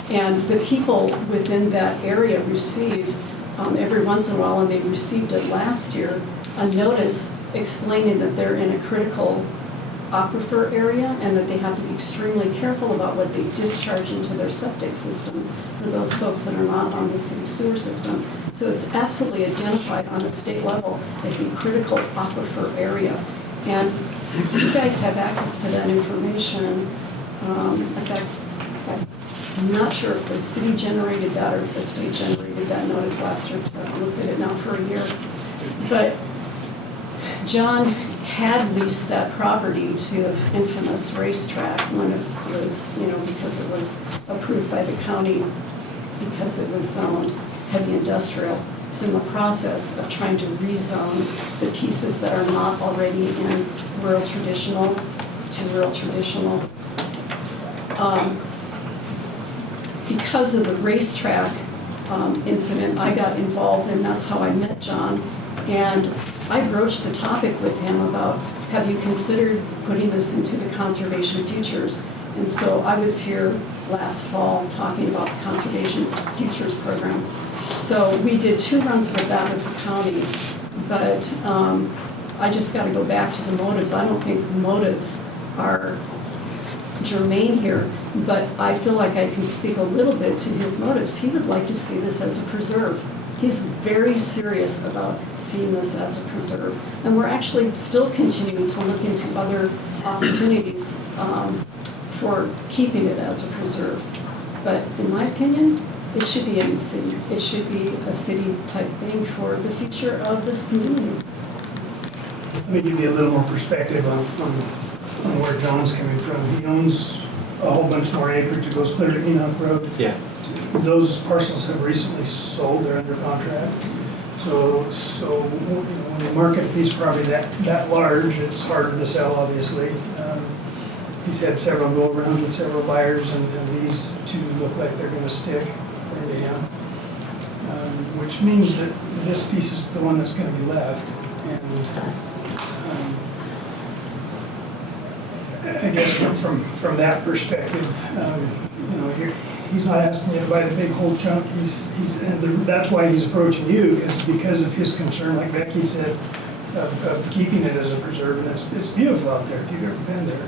And the people within that area receive, every once in a while, and they received it last year, a notice explaining that they're in a critical aquifer area and that they have to be extremely careful about what they discharge into their septic systems for those folks that are not on the city sewer system. So it's absolutely identified on a state level as a critical aquifer area. And you guys have access to that information. In fact, I'm not sure if the city generated that or if the state generated that notice last year, because I haven't looked at it now for a year. But John had leased that property to Infamous Racetrack when it was, you know, because it was approved by the county, because it was zoned heavy industrial. He's in the process of trying to rezone the pieces that are not already in rural traditional to rural traditional. Because of the racetrack incident, I got involved, and that's how I met John. And I broached the topic with him about, have you considered putting this into the conservation futures? And so I was here last fall talking about the conservation futures program. So we did 2 runs with that with the county, but I just got to go back to the motives. I don't think motives are germane here, but I feel like I can speak a little bit to his motives. He would like to see this as a preserve. He's very serious about seeing this as a preserve. And we're actually still continuing to look into other opportunities for keeping it as a preserve. But in my opinion, it should be in the city. It should be a city type thing for the future of this community. Let me give you a little more perspective on where John's coming from. He owns a whole bunch more acreage. It goes clear to Enoch Road. Yeah. Those parcels have recently sold. They're under contract. So when you market a piece of property that large, it's harder to sell, obviously. He's had several go-arounds with several buyers, and these 2 look like they're going to stick into him. Which means that this piece is the one that's going to be left. And I guess from that perspective, you know, he's not asking you to buy the big whole chunk. That's why he's approaching you, because of his concern, like Becky said, of keeping it as a preserve. And it's beautiful out there if you've ever been there.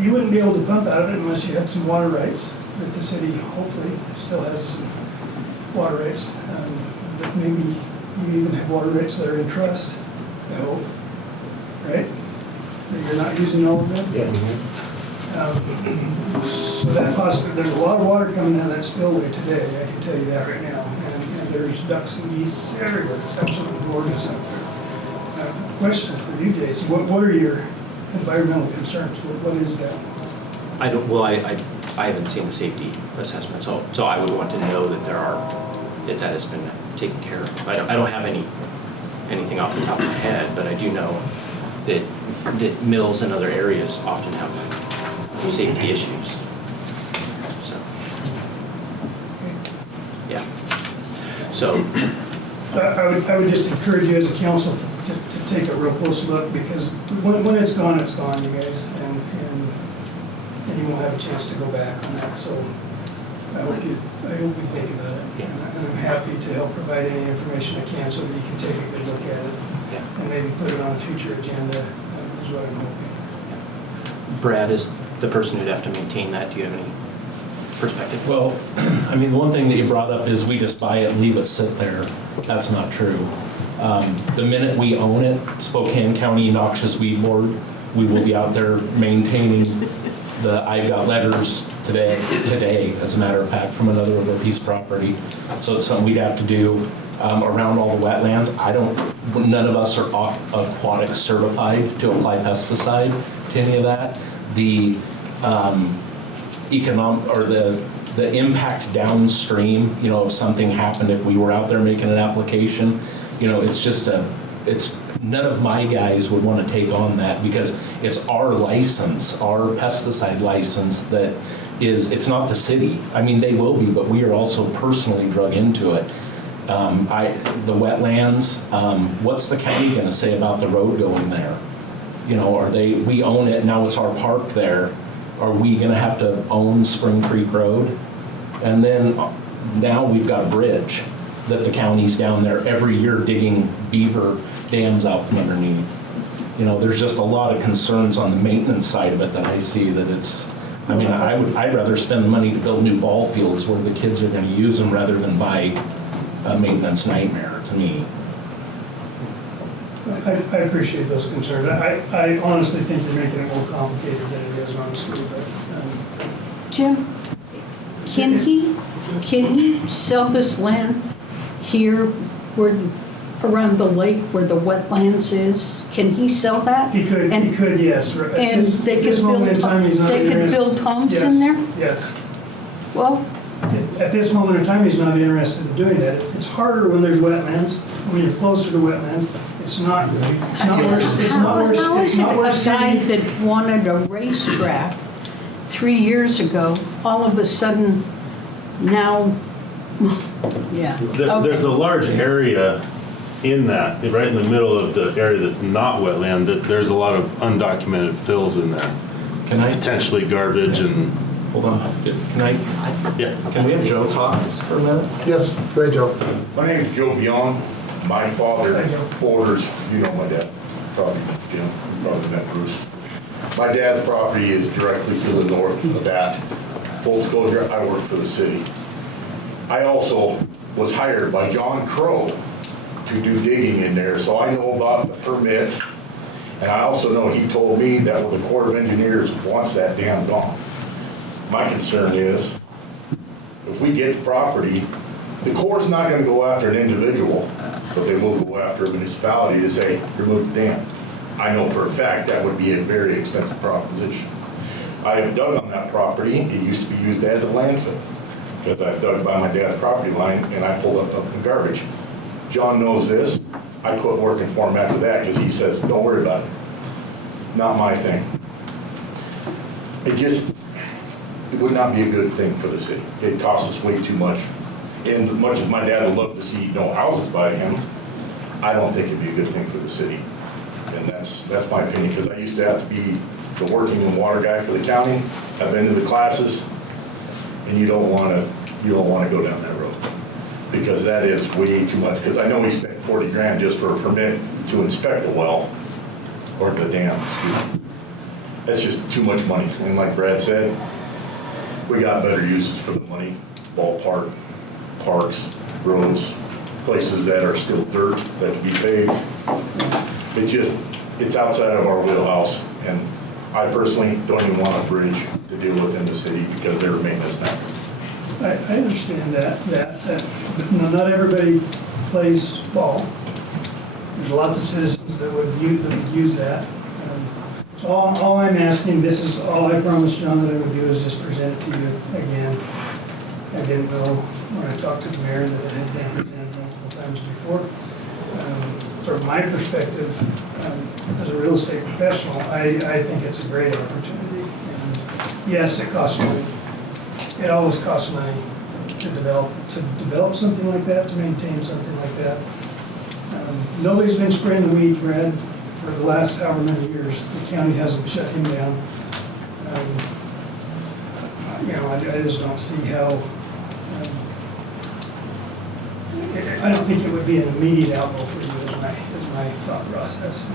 You wouldn't be able to pump out of it unless you had some water rights. That the city hopefully still has some water rights. But maybe you even have water rights that are in trust, I hope, right? That you're not using all of them? Yeah. So that possibly, there's a lot of water coming down that spillway today, I can tell you that right now. And there's ducks and geese everywhere. It's absolutely gorgeous out there. Question for you, Jason. What are your environmental concerns? What is that? I don't. Well, I haven't seen the safety assessment, so I would want to know that that has been taken care of. I don't have anything off the top of my head, but I do know that mills and other areas often have safety issues. So, yeah. So, I would just encourage you as a council to take a real close look, because when it's gone, you guys, and you won't have a chance to go back on that. So I hope you think about it. Yeah. And I'm happy to help provide any information I can so that you can take a good look at it. Yeah. And maybe put it on a future agenda, is what I'm hoping. Brad is the person who'd have to maintain that. Do you have any perspective? Well, I mean, the one thing that you brought up is we just buy it and leave it sit there. That's not true. The minute we own it, Spokane County Noxious Weed Board, we will be out there maintaining I've got letters today, as a matter of fact, from another of our piece of property. So it's something we'd have to do around all the wetlands. None of us are aquatic certified to apply pesticide to any of that. The economic, or the impact downstream, if something happened, if we were out there making an application, it's none of my guys would want to take on that because it's our license, our pesticide license that it's not the city. I mean, they will be, but we are also personally drug into it. The wetlands, what's the county going to say about the road going there? We own it, now it's our park there. Are we going to have to own Spring Creek Road? And then now we've got a bridge that the county's down there every year digging beaver dams out from underneath. There's just a lot of concerns on the maintenance side of it that I see that I'd rather spend the money to build new ball fields where the kids are going to use them rather than buy a maintenance nightmare to me. I appreciate those concerns. I honestly think you're making it more complicated than it is, honestly. But, Jim, can he sell this land here around the lake where the wetlands is? Can he sell that? He could, yes. Right. And they could build homes in there? Yes. Well, at this moment in time, he's not interested in doing that. It's harder when there's wetlands. When you're closer to wetlands, it's not worse. It's not worse. How is It's not it worse. a guy that wanted a racetrack 3 years ago, all of a sudden now, yeah. There's a large area in that, right in the middle of the area that's not wetland, that there's a lot of undocumented fills in there. Potentially garbage and... Hold on. Can I? Yeah. Can we have Joe talk just for a minute? Yes, go ahead, Joe. My name's Joe Beyond. My father borders, my dad, probably Jim, probably met Bruce. My dad's property is directly to the north of that. Full disclosure, I work for the city. I also was hired by John Crow to do digging in there, so I know about the permit. And I also know he told me that the Corps of Engineers wants that dam gone. My concern is, if we get the property, the Corps not going to go after an individual, but they will go after a municipality to say, remove the dam. I know for a fact that would be a very expensive proposition. I have dug on that property. It used to be used as a landfill because I dug by my dad's property line and I pulled up the garbage. John knows this. I quit working for him after that because he says, don't worry about it. Not my thing. It would not be a good thing for the city. It costs us way too much. And as much as my dad would love to see no houses by him, I don't think it'd be a good thing for the city. And that's my opinion, because I used to have to be the working and water guy for the county. I've been to the classes, and you don't want to go down that road, because that is way too much. Because I know we spent 40 grand just for a permit to inspect the well, or the dam, excuse me. That's just too much money. And like Brad said, we got better uses for the money. Ballpark, parks, roads, places that are still dirt that can be paved. It's outside of our wheelhouse, and I personally don't even want a bridge to deal with in the city because they're maintenance now. I understand that not everybody plays ball. There's lots of citizens that would use that. So all I'm asking, this is all I promised John that I would do, is just present it to you again. I didn't know when I talked to the mayor that it had been presented multiple times before. From my perspective, as a real estate professional, I think it's a great opportunity. And yes, it costs money. It always costs money to develop something like that, to maintain something like that. Nobody's been spraying the weeds, Brad, for the last however many years. The county hasn't shut him down. I just don't see how. I don't think it would be an immediate outgo for you is my thought process.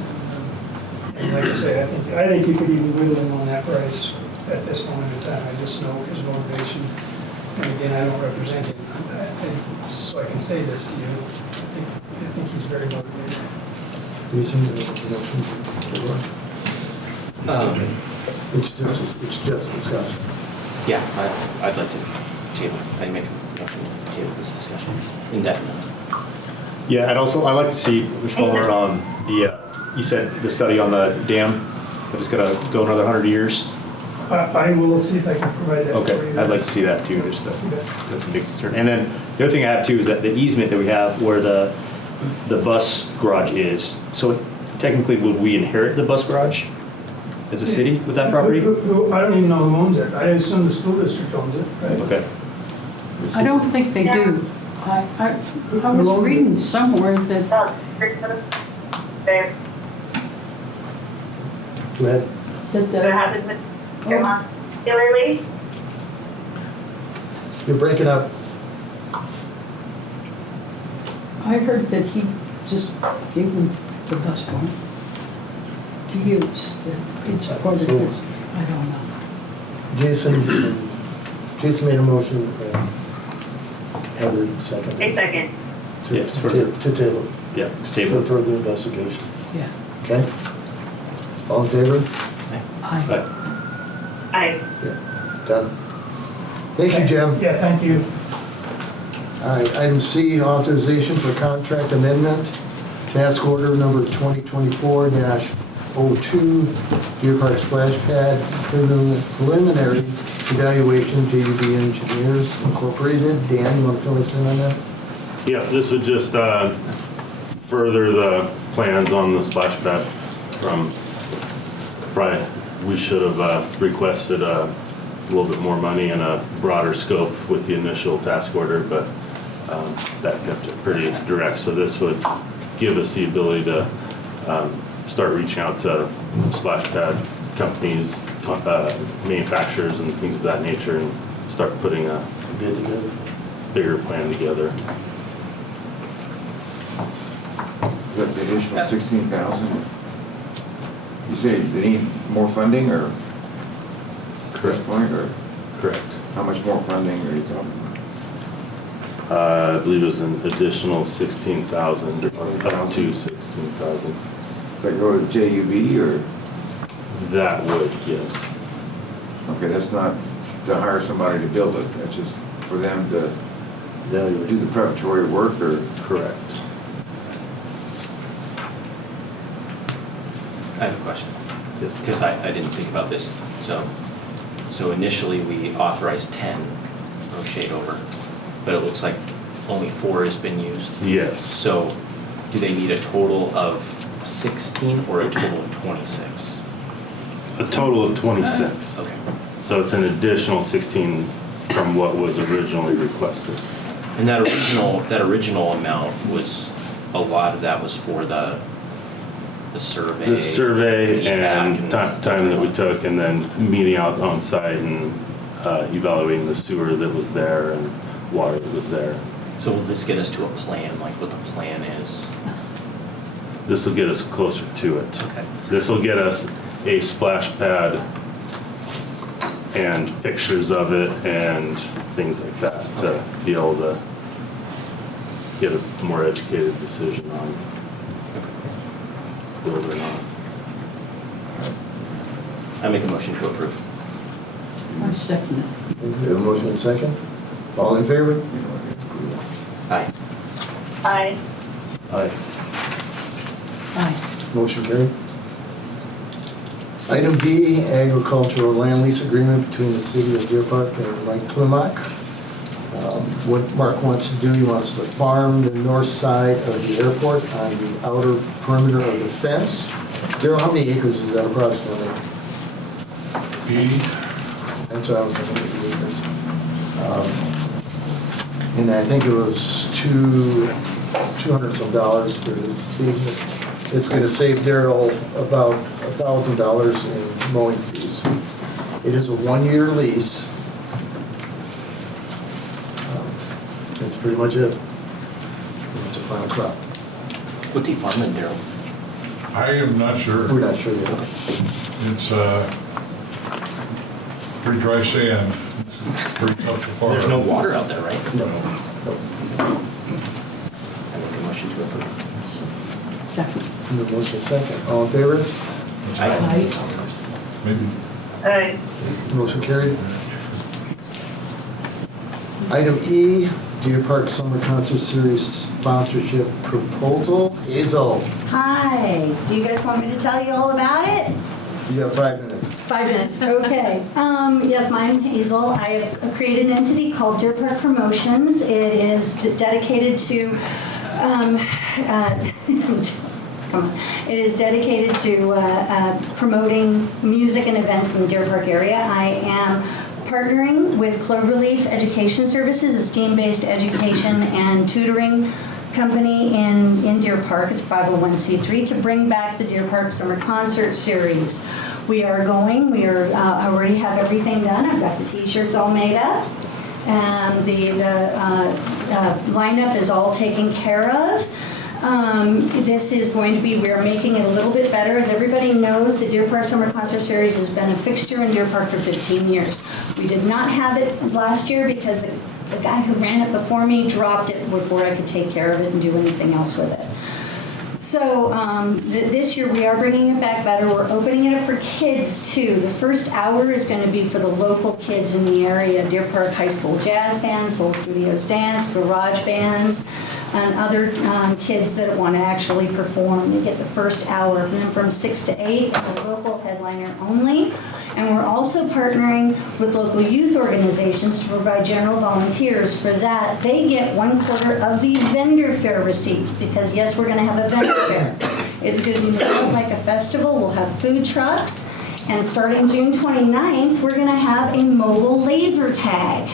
And like I say, I think you could even whittle him on that price at this moment in time. I just know his motivation. And again, I don't represent him, so I can say this to you. I think he's very motivated. Jason, it's just discussion. Yeah, I'd like to table, I make a motion to table this discussion indefinitely. Yeah, and also I'd like to see much more on the, you said the study on the dam, that it's gonna go another 100 years. I will see if I can provide that for you. Okay, I'd like to see that too, just that's a big concern. And then the other thing I have too is that the easement that we have where the bus garage is, so technically would we inherit the bus garage as a city with that property? I don't even know who owns it. I assume the school district owns it, right? Okay. I don't think they do. I was reading somewhere that. Go ahead. What happens with your mom? Hillary? You're breaking up. I heard that he just gave them the bus one to use. That it's part of his, I don't know. Jason made a motion, Heather second. A second. To table. Yeah, to table. For further investigation. Yeah. Okay? All in favor? Aye. Aye. Yeah, done. Thank you, Jim. Yeah, thank you. All right, item C, authorization for contract amendment, task order number 2024-02, Deer Park Splash Pad preliminary evaluation, JUB Engineers Incorporated. Dan, you want to fill us in on that? Yeah, this would just further the plans on the splash pad from, probably, we should have requested a little bit more money and a broader scope with the initial task order, but that kept it pretty direct. So this would give us the ability to start reaching out to splash pad companies, manufacturers and things of that nature and start putting a bigger plan together. Is that the additional 16,000? You say they need more funding or? Correct point or? Correct. How much more funding are you talking about? I believe it was an additional 16,000, up to 16,000. Does that go to JUB or? That would, yes. Okay, that's not to hire somebody to build it, that's just for them to do the preparatory work or? Correct. I have a question. Yes. Because I didn't think about this. So initially we authorized 10 Rochade over, but it looks like only 4 has been used. Yes. So do they need a total of 16 or a total of 26? A total of 26. Okay. So it's an additional 16 from what was originally requested. And that original amount was, a lot of that was for the survey. The survey and feedback time that we took, and then meeting out on site and evaluating the sewer that was there and water that was there. So will this get us to a plan, like what the plan is? This will get us closer to it. Okay. This will get us a splash pad and pictures of it and things like that to be able to get a more educated decision on build or not. I make a motion to approve. I second it. We have a motion and second. All in favor? Aye. Aye. Aye. Aye. Motion carried. Item D, agricultural land lease agreement between the city of Deer Park and Mike Klimak. What Mark wants to do, he wants to farm the north side of the airport on the outer perimeter of the fence. Daryl, how many acres is that approximately? 80. That's what I was thinking, 80 acres. And I think it was $200 some for this easement. It's gonna save Daryl about $1,000 in mowing fees. It is a 1-year lease. That's pretty much it. final crop. What's he farming, Daryl? I am not sure. We're not sure yet. It's pretty dry sand. It's pretty tough to farm. There's no water out there, right? No. I make a motion to approve. Second. The motion second. All in favor? Aye. Maybe. Aye. Motion carried. Item E, Deer Park Summer Concert Series sponsorship proposal. Hazel, Hi, do you guys want me to tell you all about it? you got 5 minutes. 5 minutes, okay. Yes, I'm Hazel. I have created an entity called Deer Park Promotions. It is dedicated to, come on. It is dedicated to promoting music and events in the Deer Park area. I am partnering with Cloverleaf Education Services, a STEAM-based education and tutoring company in Deer Park. It's 501c3 to bring back the Deer Park Summer Concert Series. We already have everything done. I've got the t-shirts all made up. And the lineup is all taken care of. This is going to be, we're making it a little bit better. As everybody knows, the Deer Park Summer Concert Series has been a fixture in Deer Park for 15 years. We did not have it last year because the guy who ran it before me dropped it before I could take care of it and do anything else with it. So this year we are bringing it back better. We're opening it up for kids too. The first hour is going to be for the local kids in the area, Deer Park High School Jazz Band, Soul Studios Dance, garage bands, and other kids that want to actually perform. They get the first hour, and then from 6 to 8, a local headliner only. And we're also partnering with local youth organizations to provide general volunteers. For that, they get 1/4 of the vendor fair receipts because, yes, we're going to have a vendor fair. It's going to be more like a festival. We'll have food trucks. And starting June 29th, we're going to have a mobile laser tag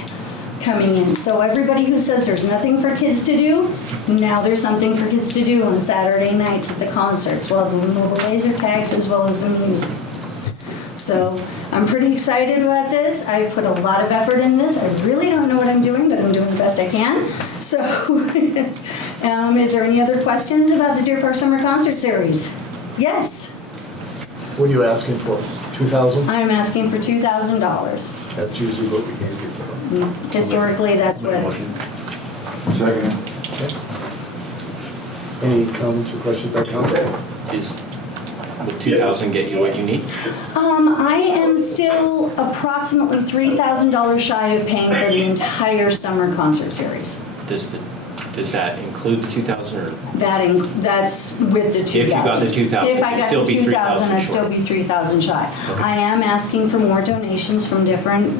coming in. So everybody who says there's nothing for kids to do, now there's something for kids to do on Saturday nights at the concerts. We'll have the mobile laser tags as well as the music. So I'm pretty excited about this. I put a lot of effort in this. I really don't know what I'm doing, but I'm doing the best I can. So is there any other questions about the Deer Park Summer Concert Series? Yes. What are you asking for? $2,000? I'm asking for $2,000. That's usually what we gave you for. Historically, that's what. Second. Okay. Any comments or questions by council? Will 2,000 get you what you need? I am still approximately $3,000 shy of paying for the entire summer concert series. Does that include the 2,000 or? That's with the 2,000. If you got the 2,000, if I got still the be 2,000, I'd short. still be 3,000 shy. Okay. I am asking for more donations from different,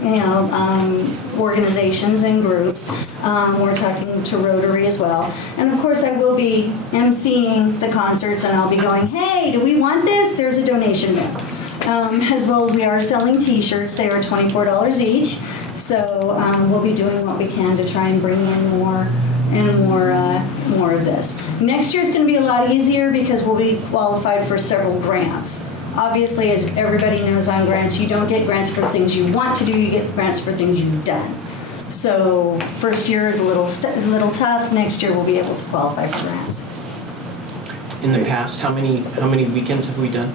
organizations and groups. We're talking to Rotary as well, and of course I will be emceeing the concerts, and I'll be going, "Hey, do we want this?" There's a donation there. As well as we are selling T-shirts. They are $24 each. So we'll be doing what we can to try and bring in more of this. Next year's going to be a lot easier because we'll be qualified for several grants. Obviously, as everybody knows on grants, you don't get grants for things you want to do, you get grants for things you've done. So first year is a little tough. Next year we'll be able to qualify for grants. In the past, how many weekends have we done?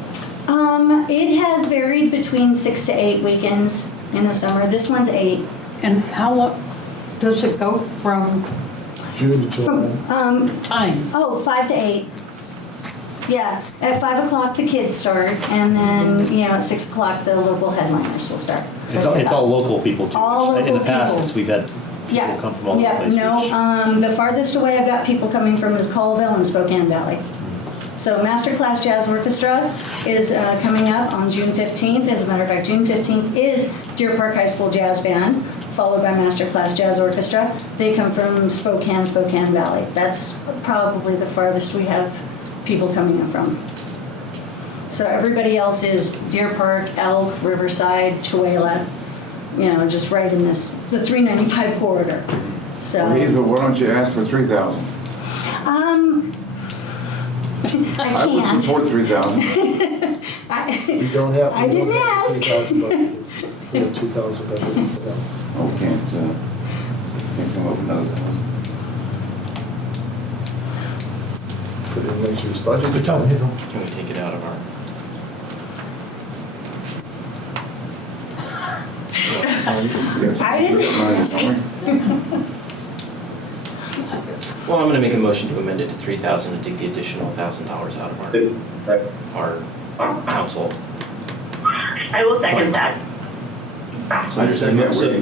It has varied between 6 to 8 weekends in the summer. This one's 8. And how long does it go from? June to July. Time. 5 to 8. Yeah, at 5 o'clock the kids start, and then at 6 o'clock the local headliners will start. It's all local people too. All local in the past, people. we've had people come from all over the place. No, the farthest away I've got people coming from is Colville and Spokane Valley. So Masterclass Jazz Orchestra is coming up on June 15th. As a matter of fact, June 15th is Deer Park High School Jazz Band, followed by Masterclass Jazz Orchestra. They come from Spokane Valley. That's probably the farthest we have people coming in from. So everybody else is Deer Park, Elk, Riverside, Chewelah, just right in the 395 corridor. So. Well, Hazel, why don't you ask for 3,000? I would can't. support 3,000. We don't have. I didn't ask. 3,000 budget. We have 2,000 budget for them. Oh, can't come up with another 1,000. put it in next year's budget. Good job, Hazel. Can we take it out of our? I didn't. Well, I'm gonna make a motion to amend it to 3,000 and take the additional $1,000 out of our council. I will second that.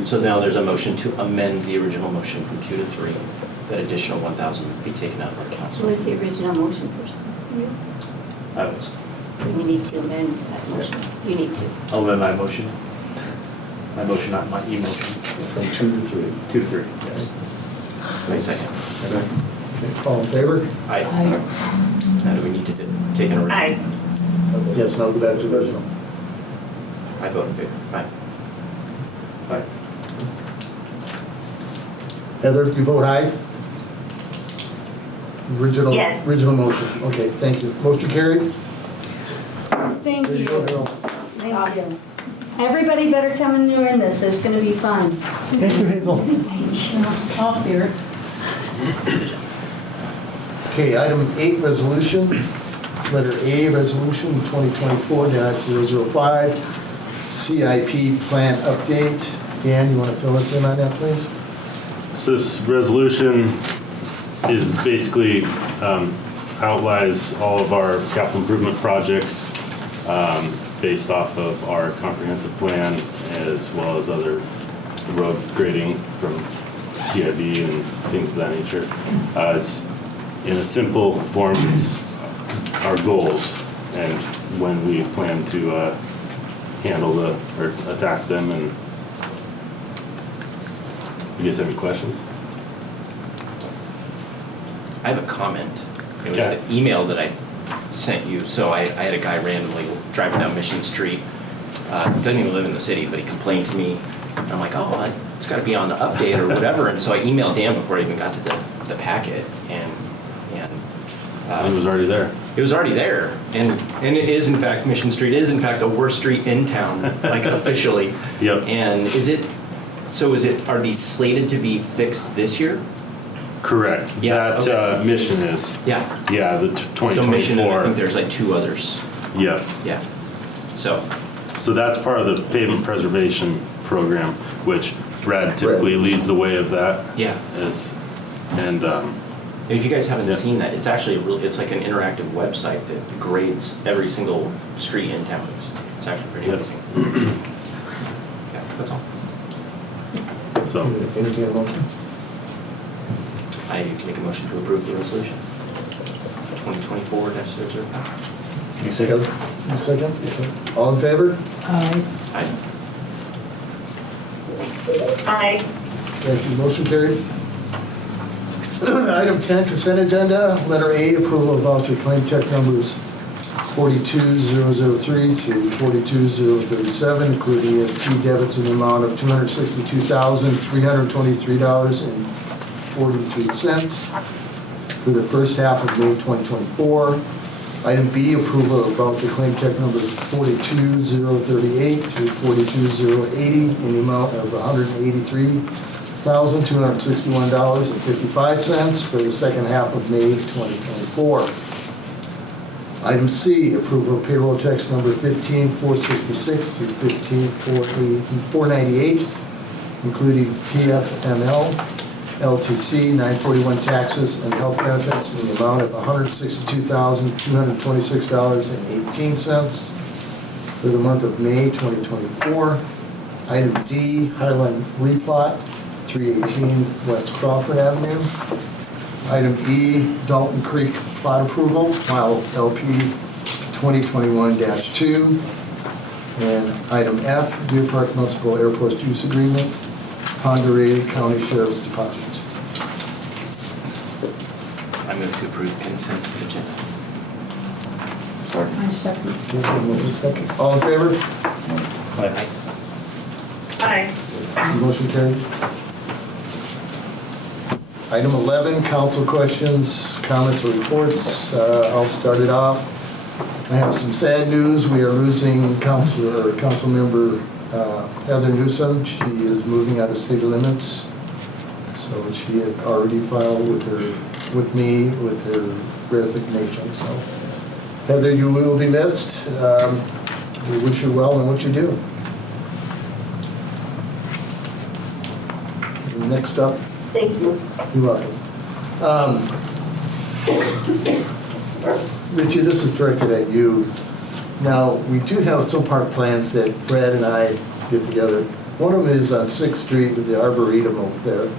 So now there's a motion to amend the original motion from 2 to 3. That additional 1,000 be taken out of our What council. was the original motion first? I was. You need to amend that motion. You need to. I'll amend my motion. My motion, not my e-motion. From 2 to 3. 2 to 3, yes. My second. Okay, all in favor? Aye. Now do we need to take an original? Aye. Yes, now go back to original. I vote in favor. Aye. Aye. Heather, you vote aye? Original, Yes. original motion. Okay, thank you. Motion carried? Thank There you. you go, Harold. Thank you. Everybody better come and learn this. It's going to be fun. Thank you, Hazel. Up here. Okay, item 8, resolution. Letter A, resolution 2024-005, CIP plan update. Dan, you want to fill us in on that, please? So this resolution is basically outlines all of our capital improvement projects based off of our comprehensive plan, as well as other road grading from TIB and things of that nature. It's in a simple form, it's our goals and when we plan to handle or attack them. And you guys have any questions? I have a comment. It was Okay. the email that I sent you. So I had a guy randomly driving down Mission Street. Doesn't even live in the city, but he complained to me. And I'm like, oh, it's got to be on the update or whatever. And so I emailed Dan before I even got to the packet. And It was already there. It was already there. And it is, in fact, Mission Street is, in fact, the worst street in town, like officially. Yep. And are these slated to be fixed this year? Correct. Yeah, That okay. Mission is. Yeah. Yeah, the So Mission, and I 2024. think there's like 2 others. Yeah. Yeah. So, So that's part of the pavement preservation program, which Brad typically leads the way of that. yeah. And And if you guys haven't Yeah. seen that, it's actually it's like an interactive website that grades every single street in town. It's actually pretty Yep. amazing. Yeah, that's all. so Entertain a motion? I make a motion to approve the resolution. 2024-005. You second? You second? All in favor? Aye. Aye. Aye. Thank you. Motion carried. Item 10, consent agenda. Letter A, approval of voucher claim check numbers 42003 through 42037, including EFT debits in the amount of $262,323.43 for the first half of May 2024. Item B, approval of voucher claim check numbers 42038 through 42080 in the amount of $183,261.55 for the second half of May 2024. Item C, approval of payroll checks number 15466 through 15498, including PFML, LTC, 941 taxes and health benefits in the amount of $162,226.18 for the month of May 2024. Item D, Highline replot, 318 West Crawford Avenue. Item E, Dalton Creek plot approval, file LP 2021-2. And item F, Deer Park Municipal Airport Use Agreement, Ponderay County Sheriff's Department. I move to approve consent agenda. I second. Second. All in favor? Aye. Aye. Motion carried. Item 11, council questions, comments, or reports. I'll start it off. I have some sad news. We are losing council member Heather Newsom. She is moving out of city limits. So she had already filed with her with me with her resignation. So Heather, you will be missed. We wish you well in what you do. Next up. Thank you. You're welcome. Richie, this is directed at you. Now, we do have some park plans that Brad and I get together. One of them is on 6th Street with the Arboretum over there.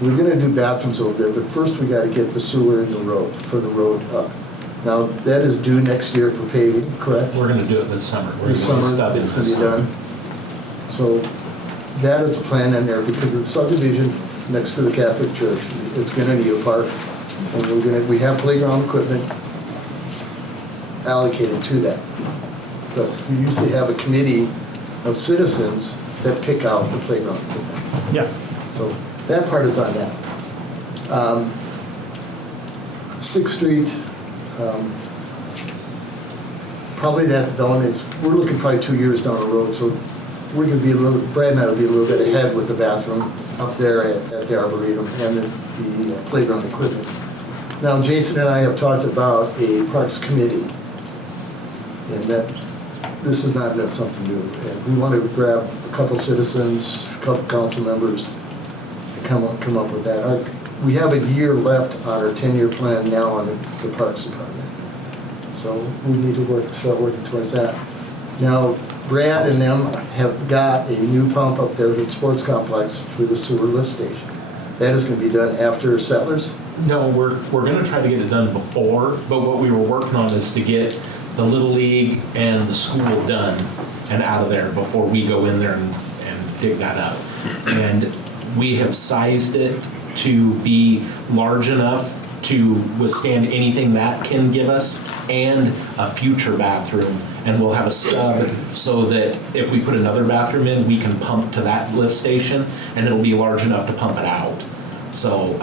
We're gonna do bathrooms over there, but first we gotta get the sewer in the road, for the road up. Now, that is due next year for paving, correct? We're gonna do it this summer. We're This gonna summer, stub in it's this gonna be summer. done. So that is the plan in there because of the subdivision next to the Catholic Church. It's gonna need a park. And we have playground equipment allocated to that. But we usually have a committee of citizens that pick out the playground equipment. Yeah. So that part is on that. 6th Street, probably that development, we're looking probably 2 years down the road, so we're gonna be Brad and I will be a little bit ahead with the bathroom up there at the Arboretum and the playground equipment. Now, Jason and I have talked about a Parks Committee, and that this is not something new. And we want to grab a couple citizens, a couple council members to come up with that. We have a year left on our 10-year plan now on the Parks Department. So we need to start working towards that. Now, Brad and them have got a new pump up there at the sports complex for the sewer lift station. That is going to be done after Settlers? No, we're gonna try to get it done before, but what we were working on is to get the Little League and the school done and out of there before we go in there and dig that up. And we have sized it to be large enough to withstand anything that can give us and a future bathroom. And we'll have a stub so that if we put another bathroom in, we can pump to that lift station and it'll be large enough to pump it out. So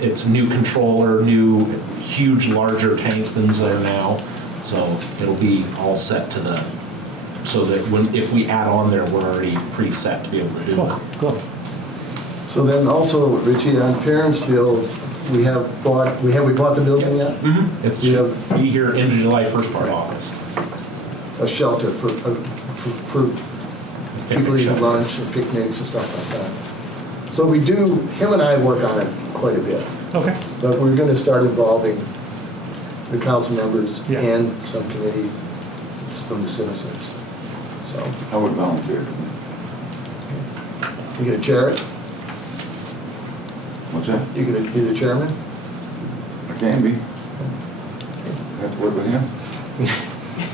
it's new controller, new, huge, larger tank than's there now. So it'll be all set to the, so that if we add on there, we're already preset to be able to do it. Cool. So then also, Richie, on Parentsfield, we bought the building yet? Mm-hmm. It's should be here in July 1st part August. A shelter for people eating lunch and picnics and stuff like that. So we do, him and I work on it quite a bit. Okay. But we're going to start involving the council members Yeah. and some committee from the citizens. So I would volunteer. you gonna chair it? What's that? You gonna be the chairman? I can be. I have to work with him.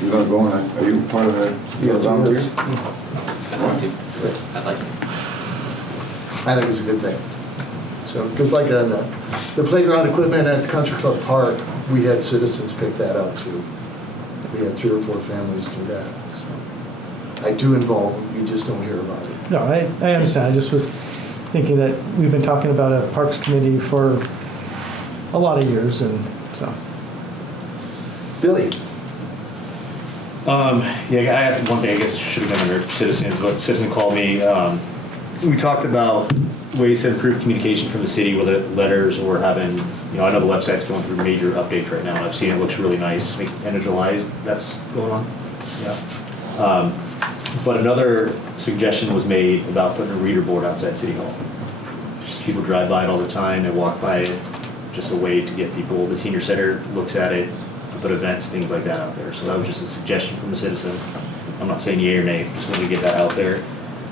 You're gonna go on, are you part of the, you gonna volunteer? Yes. I'd like to. I'd like to. I think it's a good thing. So, because like on the playground equipment at Country Club Park, we had citizens pick that up too. We had 3 or 4 families do that. So I do involve them, you just don't hear about it. No, I understand. I just was thinking that we've been talking about a Parks Committee for a lot of years, and so. Billy? Yeah, I have one thing, I guess should have been under citizens, but a citizen called me. We talked about ways to improve communication from the city, whether letters or having, I know the website's going through major updates right now, and I've seen it looks really nice. I think end of July, that's going on. Yeah. But another suggestion was made about putting a reader board outside City Hall. People drive by it all the time, they walk by it, just a way to get people, the senior center looks at it, put events, things like that out there. So that was just a suggestion from the citizen. I'm not saying yay or nay, just wanted to get that out there.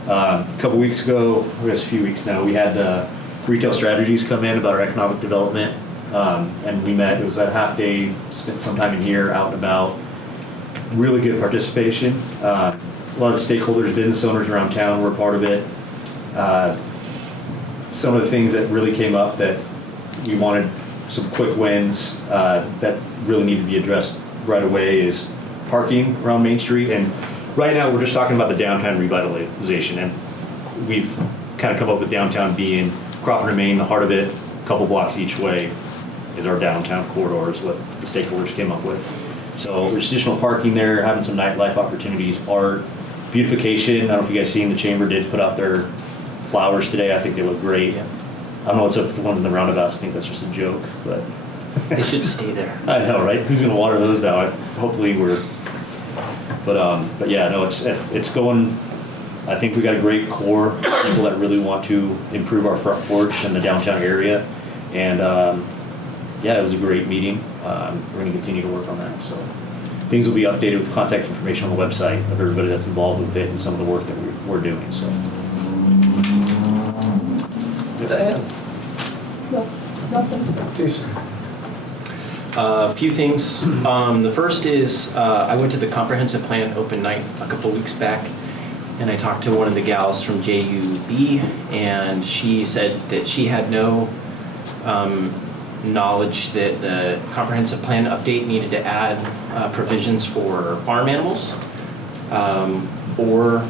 A couple weeks ago, I guess a few weeks now, we had the retail strategies come in about our economic development. And we met, it was about a half day, spent some time in here, out and about. Really good participation. A lot of stakeholders, business owners around town were a part of it. Some of the things that really came up that we wanted some quick wins that really need to be addressed right away is parking around Main Street. And right now, we're just talking about the downtown revitalization. And we've kind of come up with downtown being Crawford and Main, the heart of it, a couple blocks each way is our downtown corridor is what the stakeholders came up with. So there's additional parking there, having some nightlife opportunities, art, beautification. I don't know if you guys seen, the chamber did put out their flowers today. I think they look great. I don't know what's up with the ones in the roundabouts. I think that's just a joke, but They should stay there. I know, right? Who's gonna water those now? Hopefully but yeah, no, it's going, I think we got a great core of people that really want to improve our front porch and the downtown area. And, yeah, it was a great meeting. We're gonna continue to work on that, so. Things will be updated with contact information on the website of everybody that's involved with it and some of the work that we're doing, so. Diane? No, nothing. Jason? A few things. The first is I went to the comprehensive plan open night a couple weeks back, and I talked to one of the gals from JUB, and she said that she had no knowledge that the comprehensive plan update needed to add provisions for farm animals or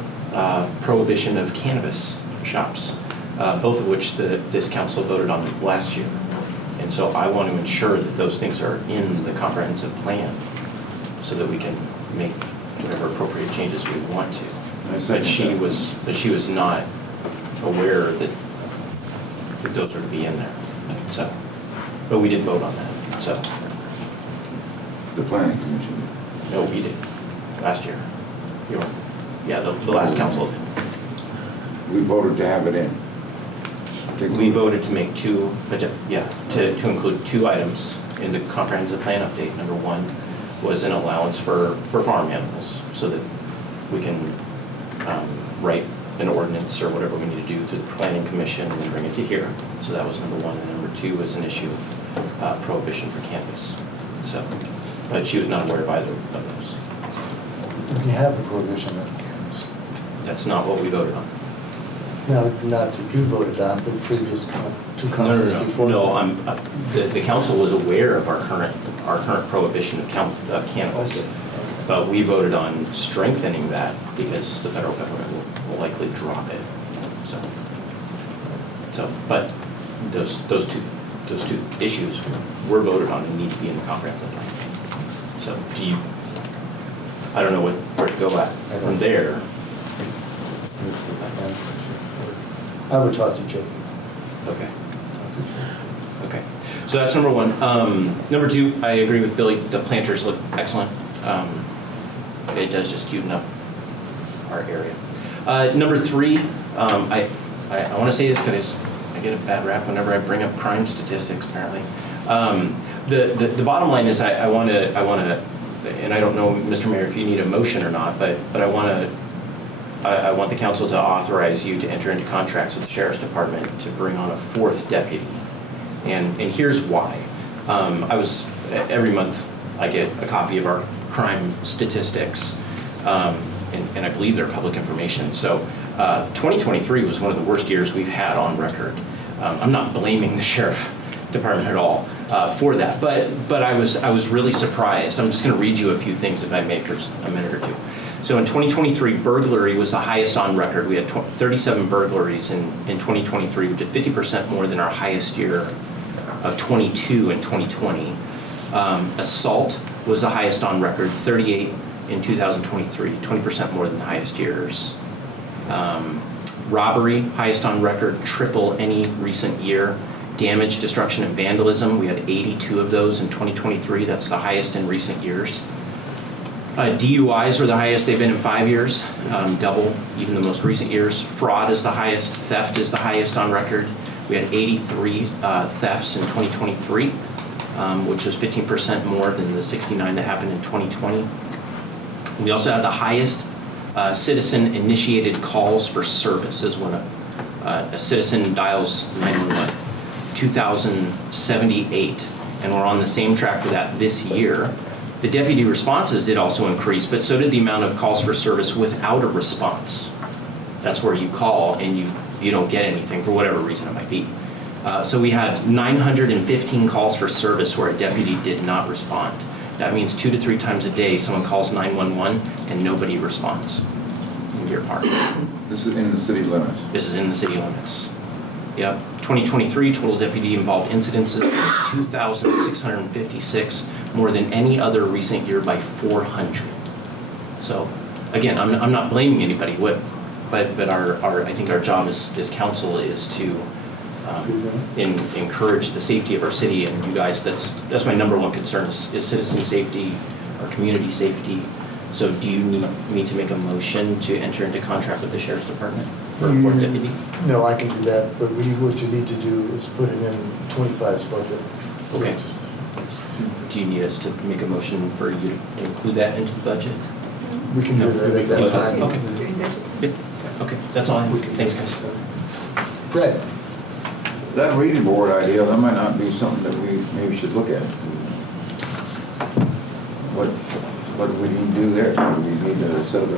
prohibition of cannabis shops, both of which this council voted on last year. And so I want to ensure that those things are in the comprehensive plan so that we can make whatever appropriate changes we want to. But she was not aware that those are to be in there. So, but we did vote on that. So The planning commission did. no, we did last year. You were, yeah, the last council did. We voted to have it in. We voted to make to include two items in the comprehensive plan update. Number one was an allowance for farm animals so that we can write an ordinance or whatever we need to do through the planning commission and then bring it to here. So that was number one. And number two was an issue of prohibition for cannabis. So, but she was not aware of either of those. We have a prohibition on cannabis. That's not what we voted on. No, not that you voted on, but previous two councils before. No, the council was aware of our current prohibition of cannabis, but we voted on strengthening that because the federal government will likely drop it. So, but those two issues were voted on and need to be in the comprehensive plan. So, I don't know where to go at from there. I would talk to Jake. Okay. Okay. So that's number one. Number two, I agree with Billy. The planters look excellent. It does just cuten up our area. Number three, I want to say this because I get a bad rap whenever I bring up crime statistics. Apparently, the bottom line is I want to, and I don't know, Mr. Mayor, if you need a motion or not, but I want the council to authorize you to enter into contracts with the Sheriff's Department to bring on a fourth deputy. And here's why. Every month I get a copy of our crime statistics, and I believe they're public information. So 2023 was one of the worst years we've had on record. I'm not blaming the Sheriff Department at all for that, but I was really surprised. I'm just going to read you a few things if I may for just a minute or two. So in 2023, burglary was the highest on record. We had 37 burglaries in 2023, which is 50% more than our highest year of 22 in 2020. Assault was the highest on record, 38 in 2023, 20% more than the highest years. Robbery, highest on record, triple any recent year. Damage, destruction, and vandalism, we had 82 of those in 2023. That's the highest in recent years. DUIs were the highest they've been in 5 years, double even the most recent years. Fraud is the highest. Theft is the highest on record. We had 83 thefts in 2023, which was 15% more than the 69 that happened in 2020. We also had the highest citizen-initiated calls for service is when a citizen dials 911, 2,078, and we're on the same track for that this year. The deputy responses did also increase, but so did the amount of calls for service without a response. That's where you call and you don't get anything for whatever reason it might be. So we had 915 calls for service where a deputy did not respond. That means 2 to 3 times a day someone calls 911 and nobody responds in Deer Park. This is in the city limits? This is in the city limits. Yep. 2023 total deputy involved incidences was 2,656, more than any other recent year by 400. So again, I'm not blaming anybody, but I think our job as council is to encourage the safety of our city, and you guys, that's my number one concern is citizen safety, our community safety. So do you need me to make a motion to enter into contract with the sheriff's department for a court deputy? No, I can do that, but what you need to do is put it in 25's budget. Okay. Do you need us to make a motion for you to include that into the budget? We can do that at that time. Okay. Yep. Okay, that's all I have. Thanks, guys. Fred? That reading board idea, that might not be something that we maybe should look at. What do we need to do there? Do we need to set up a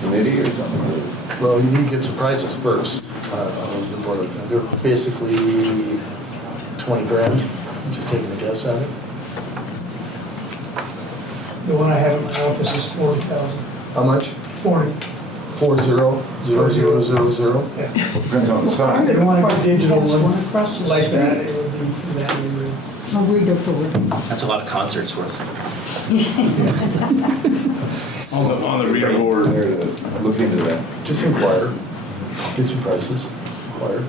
committee or something? Well, you need to get some prices first. On the board. They're basically 20 grand, just taking a guess at it. The one I have in my office is 40,000. How much? 40. 40,000. Yeah. Depends on the size. They want a digital one like that, it would be for that neighborhood. I'll read it for you. That's a lot of concerts worth. On the reader board. There to look into that. Just inquire. Get some prices. Inquire.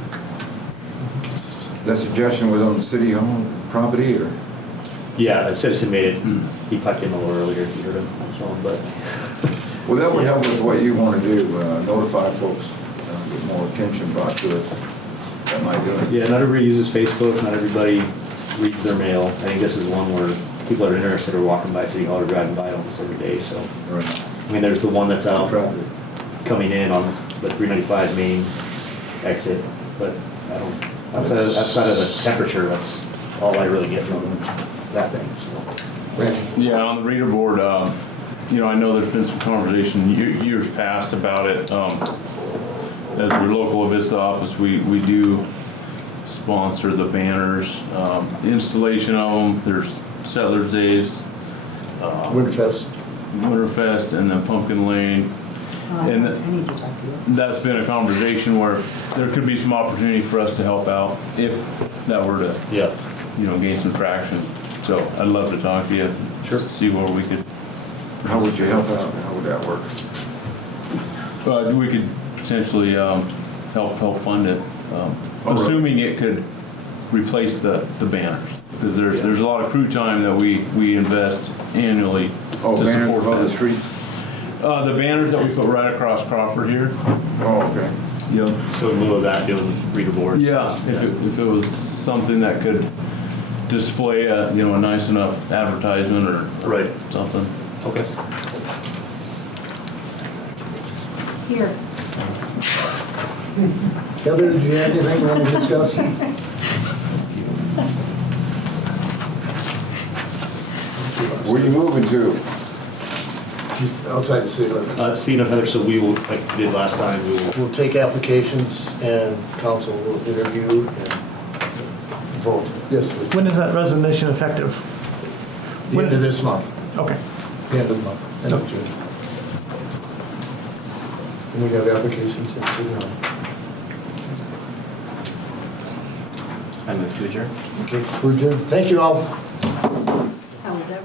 That suggestion was on the city-owned property, or? Yeah, a citizen made it. He piped in a little earlier, if you heard him on the phone, but. Well, that would help with what you want to do, notify folks, get more attention brought to it. That might do it. Yeah, not everybody uses Facebook, not everybody reads their mail. I think this is one where people that are interested are walking by City Hall or driving by almost every day, so. Right. I mean, there's the one that's out coming in on the 395 main exit, but I don't, outside of the temperature, that's all I really get from that thing, so. Yeah, on the reader board, you know, I know there's been some conversation years past about it. As your local Avista office, we do sponsor the banners, installation of them. There's Settlers Days, Winterfest, and then Pumpkin Lane. And that's been a conversation where there could be some opportunity for us to help out if that were to, you know, gain some traction. So I'd love to talk to you. Sure. See where we could. How would you help out? How would that work? We could potentially help fund it, assuming it could replace the banners. Because there's a lot of crew time that we invest annually to support on the that. streets? The banners that we put right across Crawford here. Oh, okay. Yep. So in lieu of that, doing reader boards? Yeah, if it was something that could display a, you know, a nice enough advertisement or something. Okay. Here. Heather, did you have anything you want to discuss? Where are you moving to? Just outside the city limits. Speaking of Heather, so we will, like we did last time, we will. We'll take applications and council will interview and vote. Yes, please. When is that resignation effective? The end of this month. Okay. The end of the month, end of June. And we have applications in City Hall. I move to adjourn. Okay, we're adjourned. Thank you all. How was that?